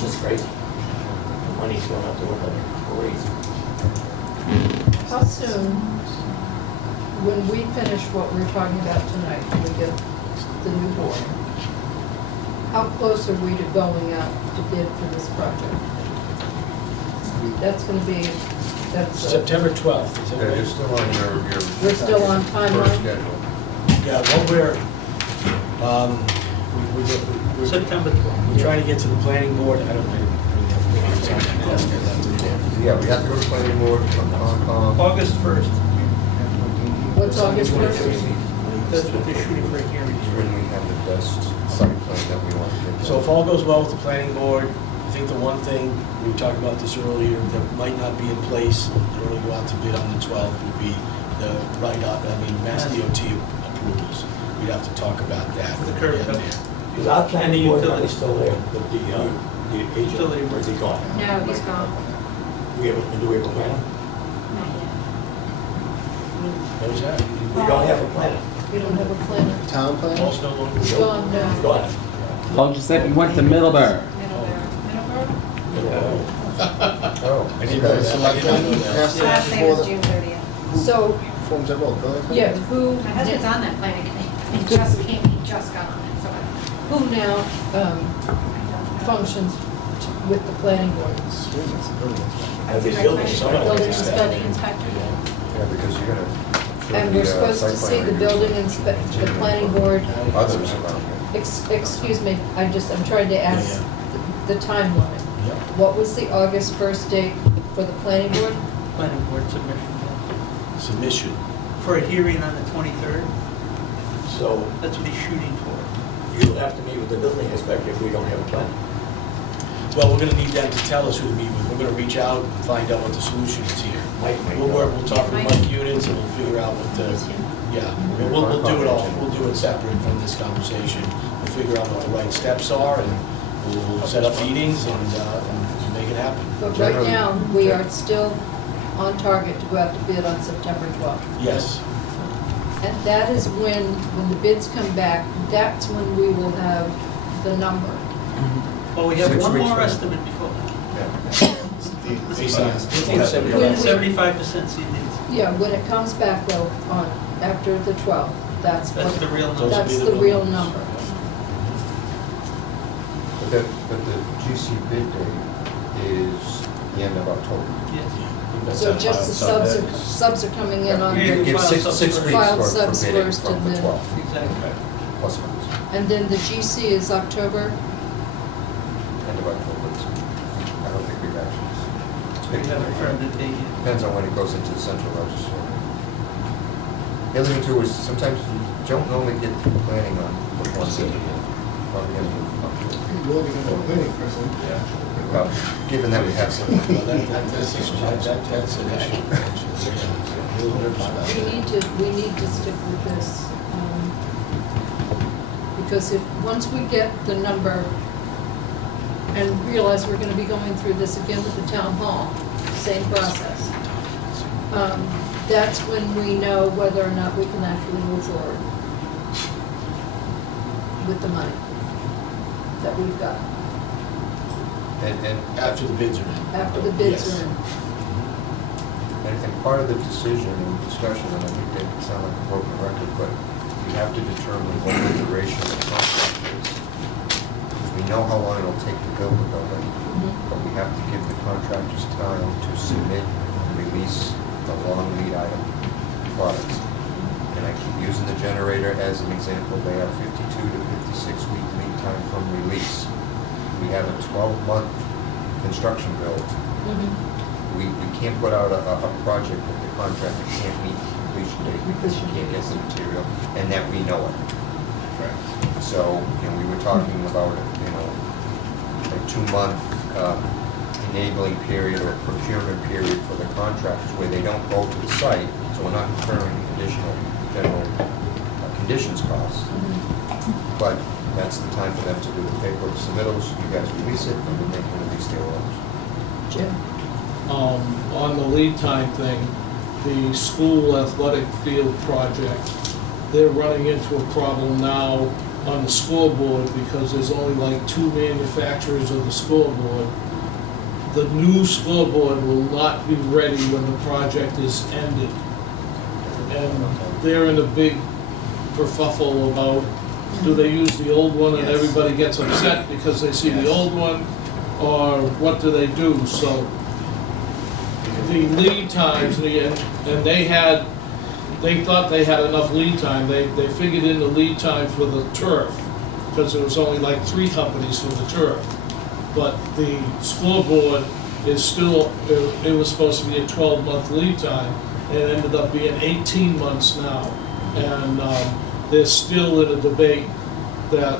just crazy. The money's going up the window, crazy. How soon, when we finish what we're talking about tonight, when we get the new board, how close are we to going out to bid for this project? That's gonna be, that's, September 12th, is that Yeah, you're right? still on your we're still on first timeline? schedule. Yeah, what we're, we're September 12th. we're trying to get to the planning board, I don't know. It's on my desk, I left it there. Yeah, we have to go to planning board, Concom. August 1st, What's August first? that's what they're shooting for here. Is when we have the best site plan that we want to get. So if all goes well with the planning board, I think the one thing, we were talking about this earlier, that might not be in place, and only go out to bid on the 12th, would be the Mass DOT approvals. We'd have to talk about that. The when we curb get cut. there. Is our And the planning board member utilities. still there, the agent, Utility. where's he gone? No, he's gone. Do we have a planner? Not yet. What was that? We don't have a planner. We don't have a planner. Town plan? Paul's no longer. It's gone He's now. gone. Paul just said he went to Middlebury. Oh. I didn't know that. I did not know that. Last day was June 30th. So, Forms that role, building plan? yeah, who, My husband's on that planning committee. He just came, he just got on it, so I who now functions with the planning board? Sweet, it's a building inspector. As a That's building right. inspector. Building Building inspector. inspector. Yeah, because you're gonna. show And the, we're supposed site to plan see the reviews. building inspector, the planning board. Others around here. Excuse me, I'm trying to ask the timeline. Yeah. What was the August 1st date for the planning board? Planning board submission Submission. for a hearing on the 23rd. So That's what he's shooting for. you'll have to meet with the building inspector if we don't have a plan. Well, we're gonna need them to tell us who to meet with. We're gonna reach out and find out what the solution is here. We'll talk with Mike Units and we'll figure out what the, yeah, we'll do it all, we'll do it separate from this conversation. We'll figure out what the right steps are and we'll set up meetings and make it happen. But right Generally- now, we are still on target to go out to bid on September 12th. Yes, And that is when the bids come back, that's when we will have the number. Well, we have 6 one weeks more from now. estimate before that. Yeah. based on, When we- 75% CDs. Yeah, when it comes back though, after the 12th, that's That's the what, real Those number. will be that's the the real real number. But the GC bid date is the end of October. Yes. So just the subs are coming in on, Yeah, You give file six subs weeks first. File for subs bidding first from and the then- 12th, Exactly. plus months, and then the GC is October. end of October. I don't think we've actually. We haven't confirmed the date yet. Depends on when it goes into the central register. The other thing too is sometimes you don't normally get planning on with one bid. probably gonna be We'll be the planning person. Yeah. Well, given that we have some. That's an issue. We need to stick with this. Because once we get the number and realize we're gonna be going through this again with the town hall, same process. That's when we know whether or not we can actually move forward with the money that we've got, And After the bids are in. after the bids Yes. are in. And part of the decision and discussion, and I think they sound like a broken record, but we have to determine what the duration of the contract is. We know how long it'll take to build the building, but we have to give the contractors time to submit and release the long lead item products. And I keep using the generator as an example. They have 52 to 56 week lead time from release. We have a 12-month construction build. We can't put out a project that the contractor can't meet the completion date because you can't get the material, and that we know it. So, we were talking about, a 2-month enabling period or procurement period for the contractors where they don't go to the site, so we're not incurring additional general conditions costs. But that's the time for them to do the paperwork submittals, you guys release it, and then they can release their orders. Jim? On the lead time thing, the school athletic field project, they're running into a problem now on the scoreboard because there's only like 2 manufacturers of the scoreboard. The new scoreboard will not be ready when the project is ended. And they're in a big kerfuffle about, do they use the old one and everybody gets upset because they see the old one, or what do they do? So the lead times, and they thought they had enough lead time. They figured in the lead time for the turf, because there was only like 3 companies for the turf. But the scoreboard is still, it was supposed to be a 12-month lead time, and it ended up being 18 months now. And they're still in a debate that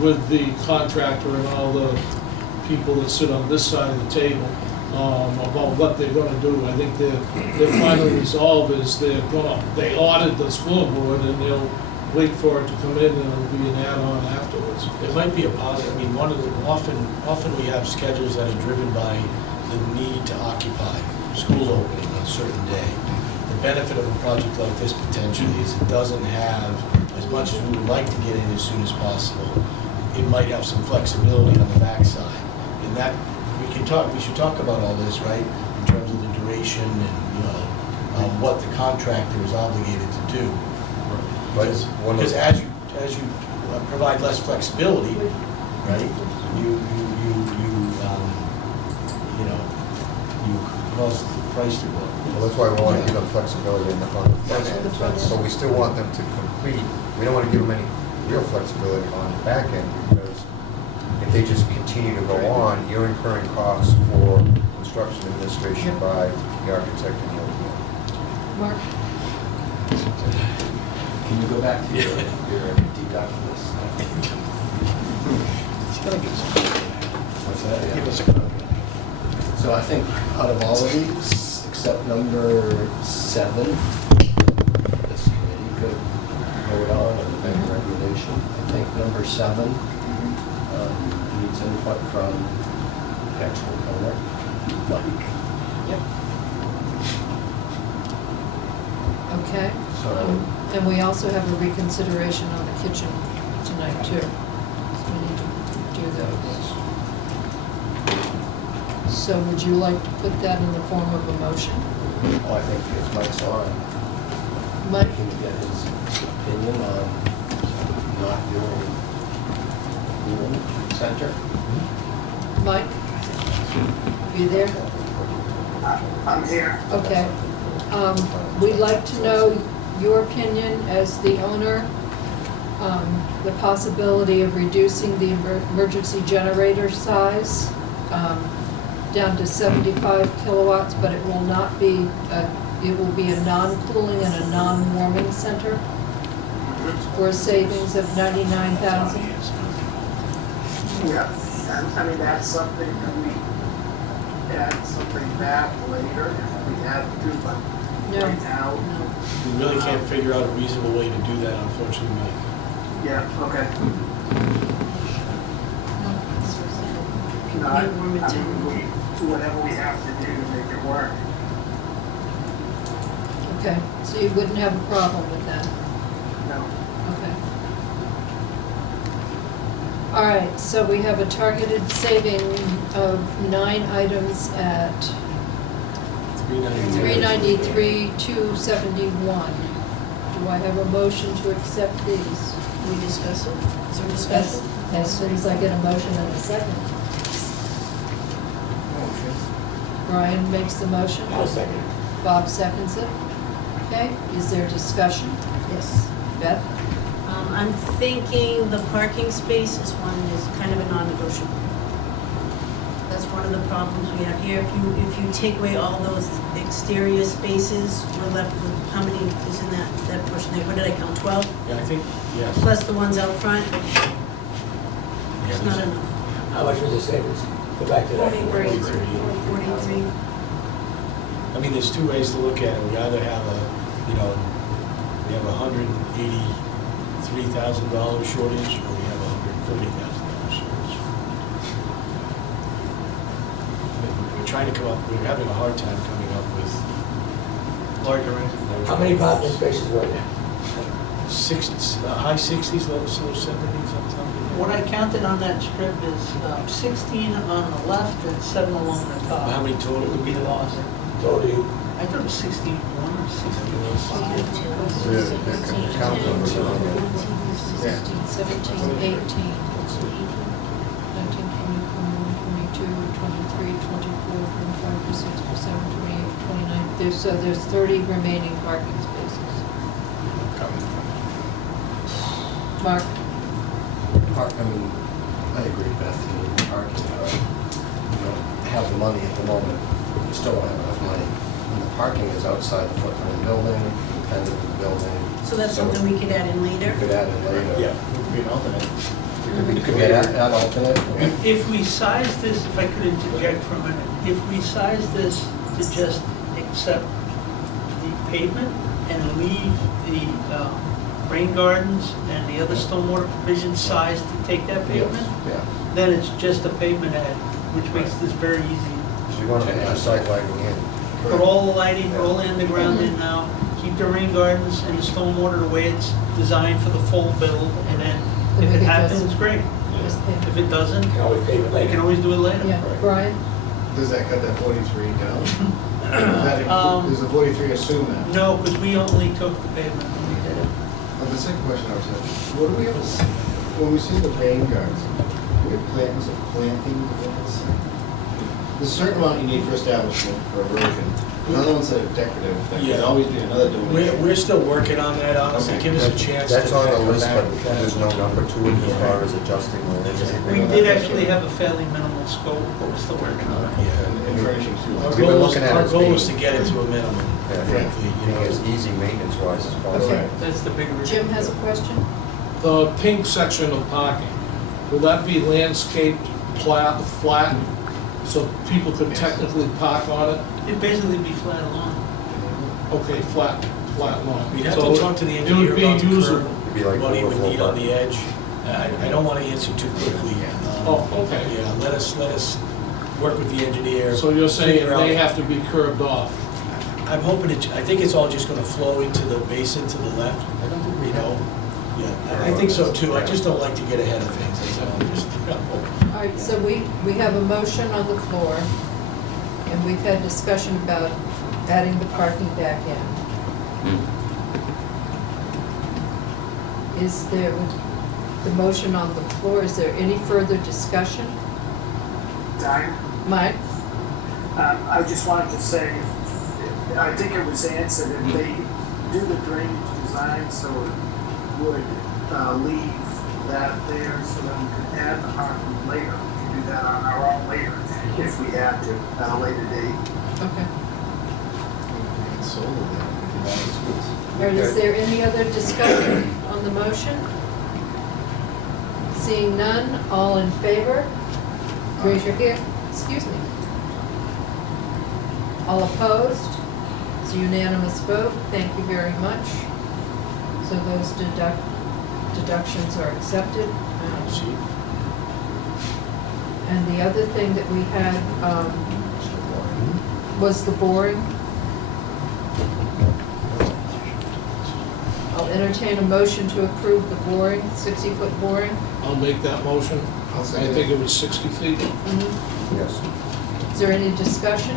with the contractor and all the people that sit on this side of the table, about what they're gonna do. I think their final resolve is they ordered the scoreboard and they'll wait for it to come in and it'll be an add-on afterwards. It might be a positive, often we have schedules that are driven by the need to occupy school opening on a certain day. The benefit of a project like this potentially is it doesn't have, as much as we would like to get in as soon as possible, it might have some flexibility on the backside. And that, we should talk about all this, right? In terms of the duration and, what the contractor is obligated to do. Because as you provide less flexibility, right, you cause the price to go up. Well, that's why we want to give them flexibility in the front end. So we still want them to complete, we don't want to give them any real flexibility on the back end, because if they just continue to go on, you're incurring costs for construction administration by the architect and the engineer. Mark? Can you go back to your deduct list? What's that? Give us a copy. So I think out of all of these, except number 7, this committee could vote on and make a recommendation. I think number 7 needs input from the actual owner, Mike. Yep. Okay. So- And we also have a reconsideration on the kitchen tonight too. So we need to do those. So would you like to put that in the form of a motion? Well, I think if Mike's on, Mike? he can get his opinion on not doing room center. Mike? You there? I'm here. Okay. We'd like to know your opinion as the owner, the possibility of reducing the emergency generator size down to 75 kilowatts, but it will not be, it will be a non-cooling and a non-warming center for a savings of $99,000. Yes, and I mean, that's something that we add something back later if we have to, but No. right now, We really can't figure out a reasonable way to do that, unfortunately. yeah, okay. Can No, I we warm it mean, down? we do whatever we have to do to make it work. Okay, so you wouldn't have a problem with that? No. Okay. All right, so we have a targeted saving of 9 items at 393, 271. Do I have a motion to accept these? Can we discuss it? Is there discussion? As soon as I get a motion and a second. Brian makes the motion. I'll second. Bob seconds it. Okay, is there discussion? Yes. Beth? I'm thinking the parking space is kind of a non-negotiable. That's one of the problems we have here. If you take away all those exterior spaces, we're left with, how many is in that portion there? What did I count, 12? Yeah, I think, yes. Plus the ones out front? Yeah, It's not enough. How much was the savings? Go back to that. 43. 43. I mean, there's two ways to look at it. We either have we have $183,000 shortage, or we have $130,000 shortage. We're having a hard time coming up with Larger range. How many parking spaces were there? high 60s, low 70s on top of it. What I counted on that strip is 16 on the left and 7 along the top. How many total Would be lost. Told you. I thought it was 61 or 61. 16, 17, 18, 19, 20, 21, 22, 23, 24, 25, 26, 27, 28, 29. So there's 30 remaining parking spaces. Mark? I agree, Beth, you need parking, but you don't have the money at the moment, you still don't have enough money. And the parking is outside the footprint of the building, independent of the building. So that's something we could add in later? You could add it later. Yeah. It could be an alternate. It could be an alternate. If we size this, if I could interject for a minute, if we size this to just accept the pavement and leave the rain gardens and the other stormwater provision size to take that pavement, Yeah. then it's just a pavement ad, which makes this very easy. So you want to put the site lighting in. Put all the lighting, put all the underground in now, keep the rain gardens and the stormwater the way it's designed for the full build, and then if it happens, great. Just pay. If it doesn't, Can always pave it we later. can always do it later. Yeah, Brian? Does that cut that 43 down? Does the 43 assume that? No, because we only took the pavement when we did it. The second question I was having, what do we have, when we see the rain gardens, we have plantings of planting, there's a certain amount you need for establishment for erosion. Another one's that are decorative, that could Yeah. always be another donation. We're still working on that, honestly. Okay. Give us a chance. That's to on the come list, back but with that. there's no number to it as far as adjusting or anything. We did actually have a fairly minimal scope, but we're still working on it. Yeah. And furnishings too. Our We've been goal is, looking at our it as goal being- is to get it to a minimum, Yeah, frankly, being as easy maintenance-wise as possible. Okay. That's the bigger. Jim has a question? The pink section of parking, will that be landscaped flat, so people could technically park on it? It'd basically be flat along. Okay, flat lawn. We'd have So to talk to the it engineer would be about the usable. curb, It'd be like what he would overflow need on the parking. edge. I don't want to answer too quickly. Oh, okay. Yeah, let us work with the engineer. So you're saying figure they out- have to be curbed off? I'm hoping I think it's all just gonna flow into the basin to the left, you know? Yeah, I think so too. I just don't like to get ahead of things. That's all. Just, All right, so we have a motion on the floor, and we've had discussion about adding the parking back in. Is there, with the motion on the floor, is there any further discussion? Diane? Mike? I just wanted to say, I think it was answered, if they do the drainage design, so it would leave that there, so that we could add the parking later. We could do that on our own later, if we had to, at a later date. Okay. Solar there, we could buy the schools. All right, is there any other discussion on the motion? Seeing none, all in favor? Raise your hand. Excuse me. All opposed? It's a unanimous vote. Thank you very much. So those deductions are accepted. And the other thing that we had was the boring. I'll entertain a motion to approve the boring, 60-foot boring. I'll make that motion. I'll I second think it. it was 60 feet. Yes. Is there any discussion?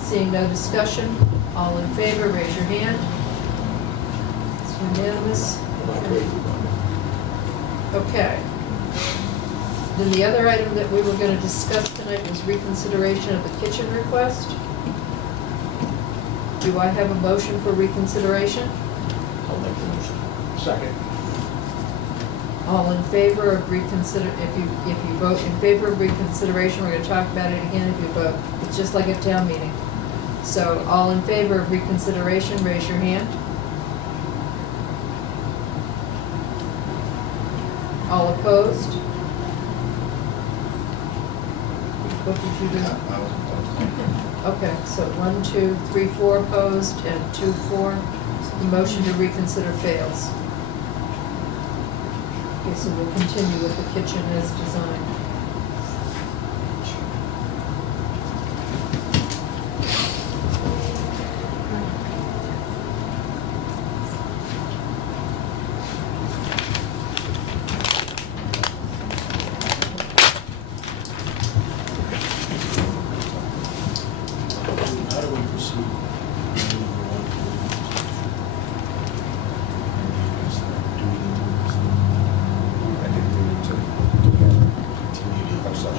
Seeing no discussion, all in favor, raise your hand. It's unanimous. Okay. Then the other item that we were going to discuss tonight was reconsideration of the kitchen request. Do I have a motion for reconsideration? I'll make the motion. Second. All in favor of reconsider, if you vote in favor of reconsideration, we're gonna talk about it again if you vote. It's just like a town meeting. So all in favor of reconsideration, raise your hand. All opposed? What did you do? I was opposed. Okay, so 1, 2, 3, 4 opposed and 2, 4. The motion to reconsider fails. Okay, so we'll continue with the kitchen as designed. How do we proceed? I think we need to continue to touch that.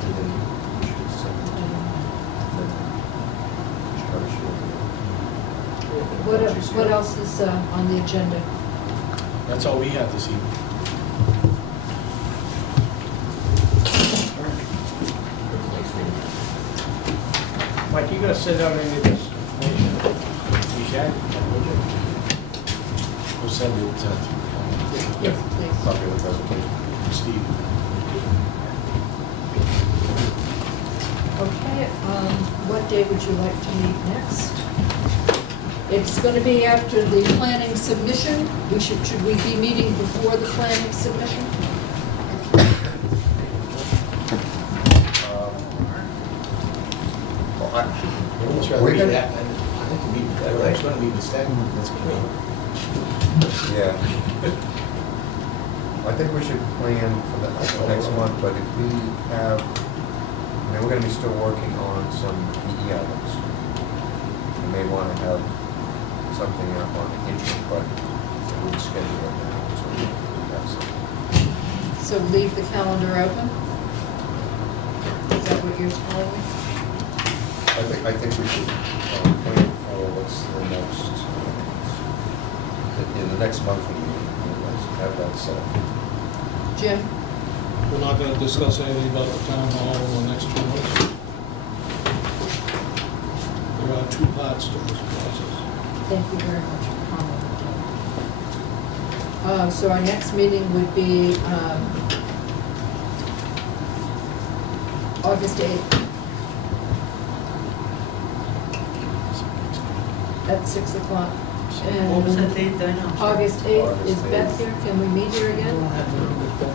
And then we should send it to them. Try to show What else is on the agenda? That's all we have this evening. Mike, you gonna send out any of this information? We can, we'll send it to Yes, please. copy of the presentation. Steve. Okay, what day would you like to meet next? It's gonna be after the planning submission. Should we be meeting before the planning submission? Well, Almost rather we're meet gonna- that, I think we meet, I just want to meet instead, that's great. Yeah. I think we should plan for the next month, but if we have, I mean, we're gonna be still working on some PE items. We may wanna have something up on the kitchen, but we can schedule it now, so we have some. So leave the calendar open? Is that what you're telling me? I think we should plan for what's the next, in the next month, we have that set. Jim? We're not gonna discuss anything about the town hall in the next 2 months. There are 2 parts to this process. Thank you very much for commenting. So our next meeting would be August 8th at 6 o'clock. What was that date, Dinah? I'm sorry. August 8th, August is Beth 8th. here? Can we meet here I don't again? have the numbers back.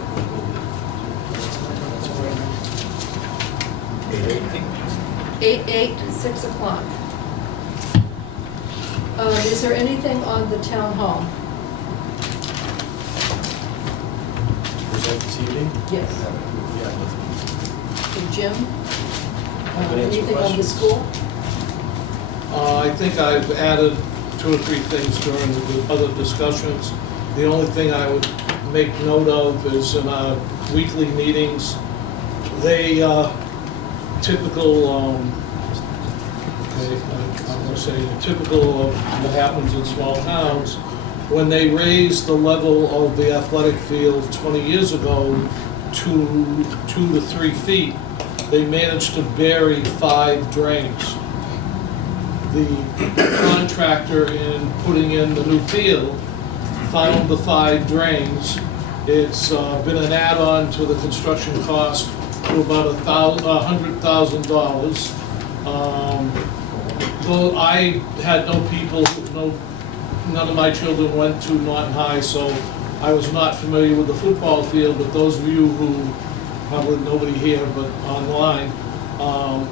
8, 6 o'clock. Is there anything on the town hall? Present this evening? Yes. Yeah, For Jim? I can answer Anything on the questions. school? I think I've added 2 or 3 things during the other discussions. The only thing I would make note of is in our weekly meetings, they typical, okay, I'm gonna say typical of what happens in small towns, when they raised the level of the athletic field 20 years ago to 2 to 3 feet, they managed to bury 5 drains. the contractor in putting in the new field found the 5 drains. It's been an add-on to the construction cost to about $100,000. Though I had no people, none of my children went to Norton High, so I was not familiar with the football field, but those of you who, probably nobody here, but online,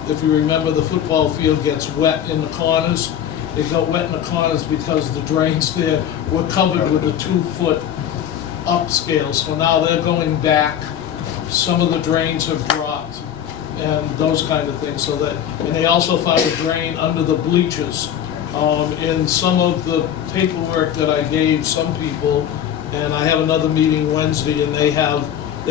if you remember, the football field gets wet in the corners. It got wet in the corners because the drains there were covered with a 2-foot upscale, so now they're going back. Some of the drains have dropped and those kind of things, so that, and they also found a drain under the bleachers. In some of the paperwork that I gave some people, and I have another meeting Wednesday, and they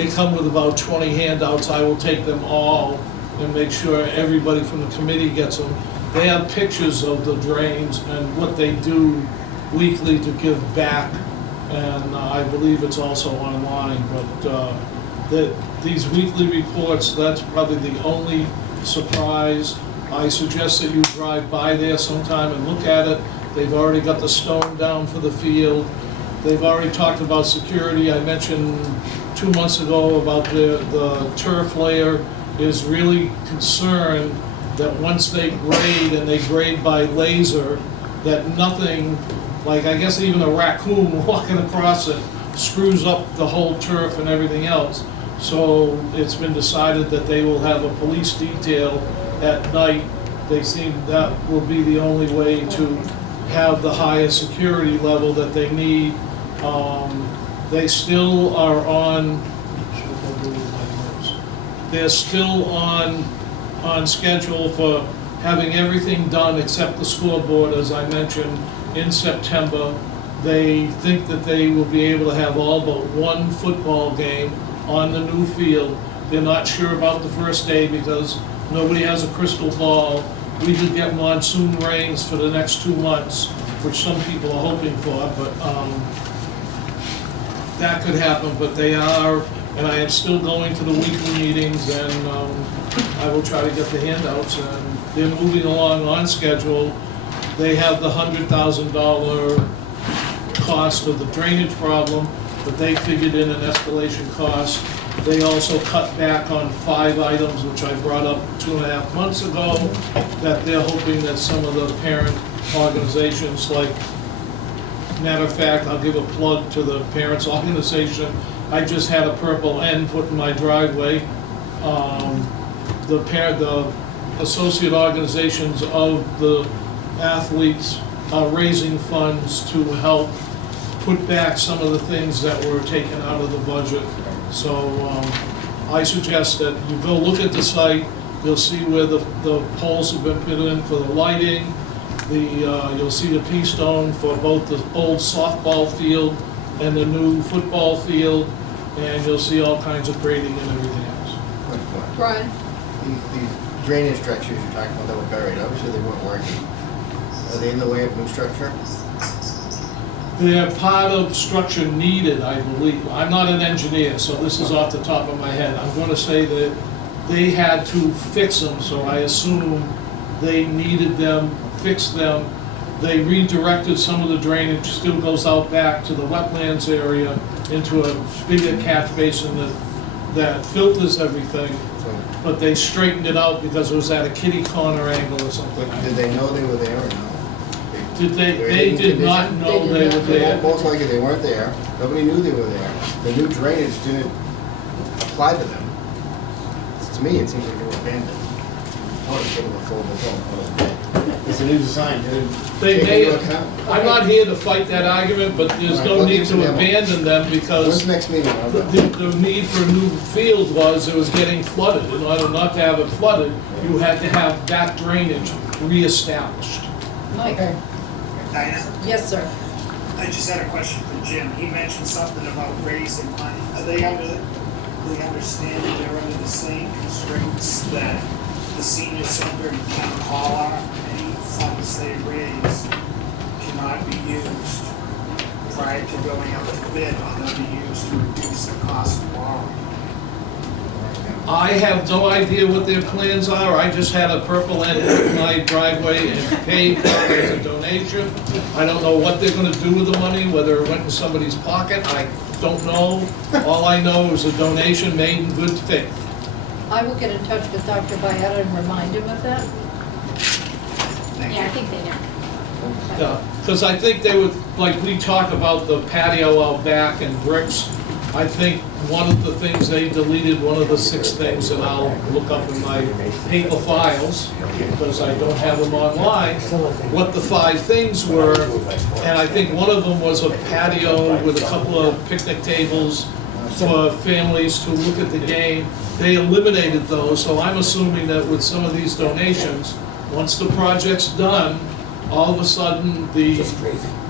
come with about 20 handouts. I will take them all and make sure everybody from the committee gets them. They have pictures of the drains and what they do weekly to give back, and I believe it's also online, but these weekly reports, that's probably the only surprise. I suggest that you drive by there sometime and look at it. They've already got the stone down for the field. They've already talked about security. I mentioned 2 months ago about the turf layer is really concerned that once they grade, and they grade by laser, that nothing, like I guess even a raccoon walking across it, screws up the whole turf and everything else. So it's been decided that they will have a police detail at night. They seem that will be the only way to have the highest security level that they need. They still are on, they're still on schedule for having everything done except the scoreboard, as I mentioned, in September. They think that they will be able to have all but 1 football game on the new field. They're not sure about the first day because nobody has a crystal ball. We did get monsoon rains for the next 2 months, which some people are hoping for, but that could happen. But they are, and I am still going to the weekly meetings, and I will try to get the handouts, and they're moving along on schedule. They have the $100,000 cost of the drainage problem, but they figured in an escalation cost. They also cut back on 5 items, which I brought up 2.5 months ago, that they're hoping that some of the parent organizations, like, matter of fact, I'll give a plug to the parents organization. I just had a purple N put in my driveway. The associate organizations of the athletes are raising funds to help put back some of the things that were taken out of the budget. So I suggest that you go look at the site. You'll see where the poles have been put in for the lighting. You'll see the P-stone for both the old softball field and the new football field, and you'll see all kinds of grading and everything else. Brian? These drainage structures you're talking about that were buried, obviously they weren't working. Are they in the way of new structure? They're part of structure needed, I believe. I'm not an engineer, so this is off the top of my head. I'm going to say that they had to fix them, so I assume they needed them, fixed them. They redirected some of the drainage, still goes out back to the wetlands area into a bigger catch basin that filters everything. But they straightened it out because it was at a kitty corner angle or something. Did they know they were there or no? They did not know they were there. Most likely they weren't there. Nobody knew they were there. The new drainage didn't apply to them. To me, it seems like they were abandoned. I want to give them a full It's a new design, dude. I'm not here to fight that argument, but there's no need to abandon them When's because the next meeting? the need for a new field was it was getting flooded. In order not to have it flooded, you had to have that drainage reestablished. Mike? Okay. Diana, Yes, sir. I just had a question for Jim. He mentioned something about raising money. Are they understanding they're under the same constraints that the senior center and town hall are? Any funds they raise cannot be used prior to going out to bid, or they'll be used to reduce the cost of borrowing. I have no idea what their plans are. I just had a purple end in my driveway and paid for it as a donation. I don't know what they're gonna do with the money, whether it went in somebody's pocket, I don't know. All I know is a donation made in good faith. I will get in touch with Dr. Byetta and remind him of that. Yeah, I think they know. Yeah, because I think they would, like, we talk about the patio out back and bricks. I think one of the things, they deleted one of the 6 things, and I'll look up in my paper files, because I don't have them online, what the 5 things were. And I think one of them was a patio with a couple of picnic tables for families to look at the game. They eliminated those, so I'm assuming that with some of these donations, once the project's done, all of a sudden, the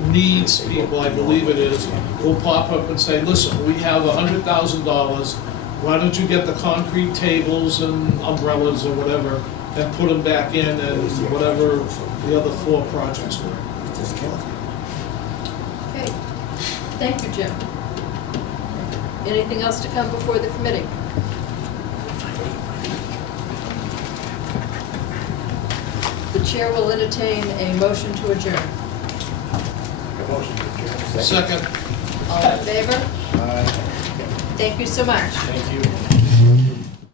needs people, I believe it is, will pop up and say, listen, we have $100,000, why don't you get the concrete tables and umbrellas or whatever, and put them back in, and whatever the other 4 projects were. Okay, thank you, Jim. Anything else to come before the committee? The chair will entertain a motion to adjourn. A motion to adjourn. Second. All in favor? Thank you so much. Thank you.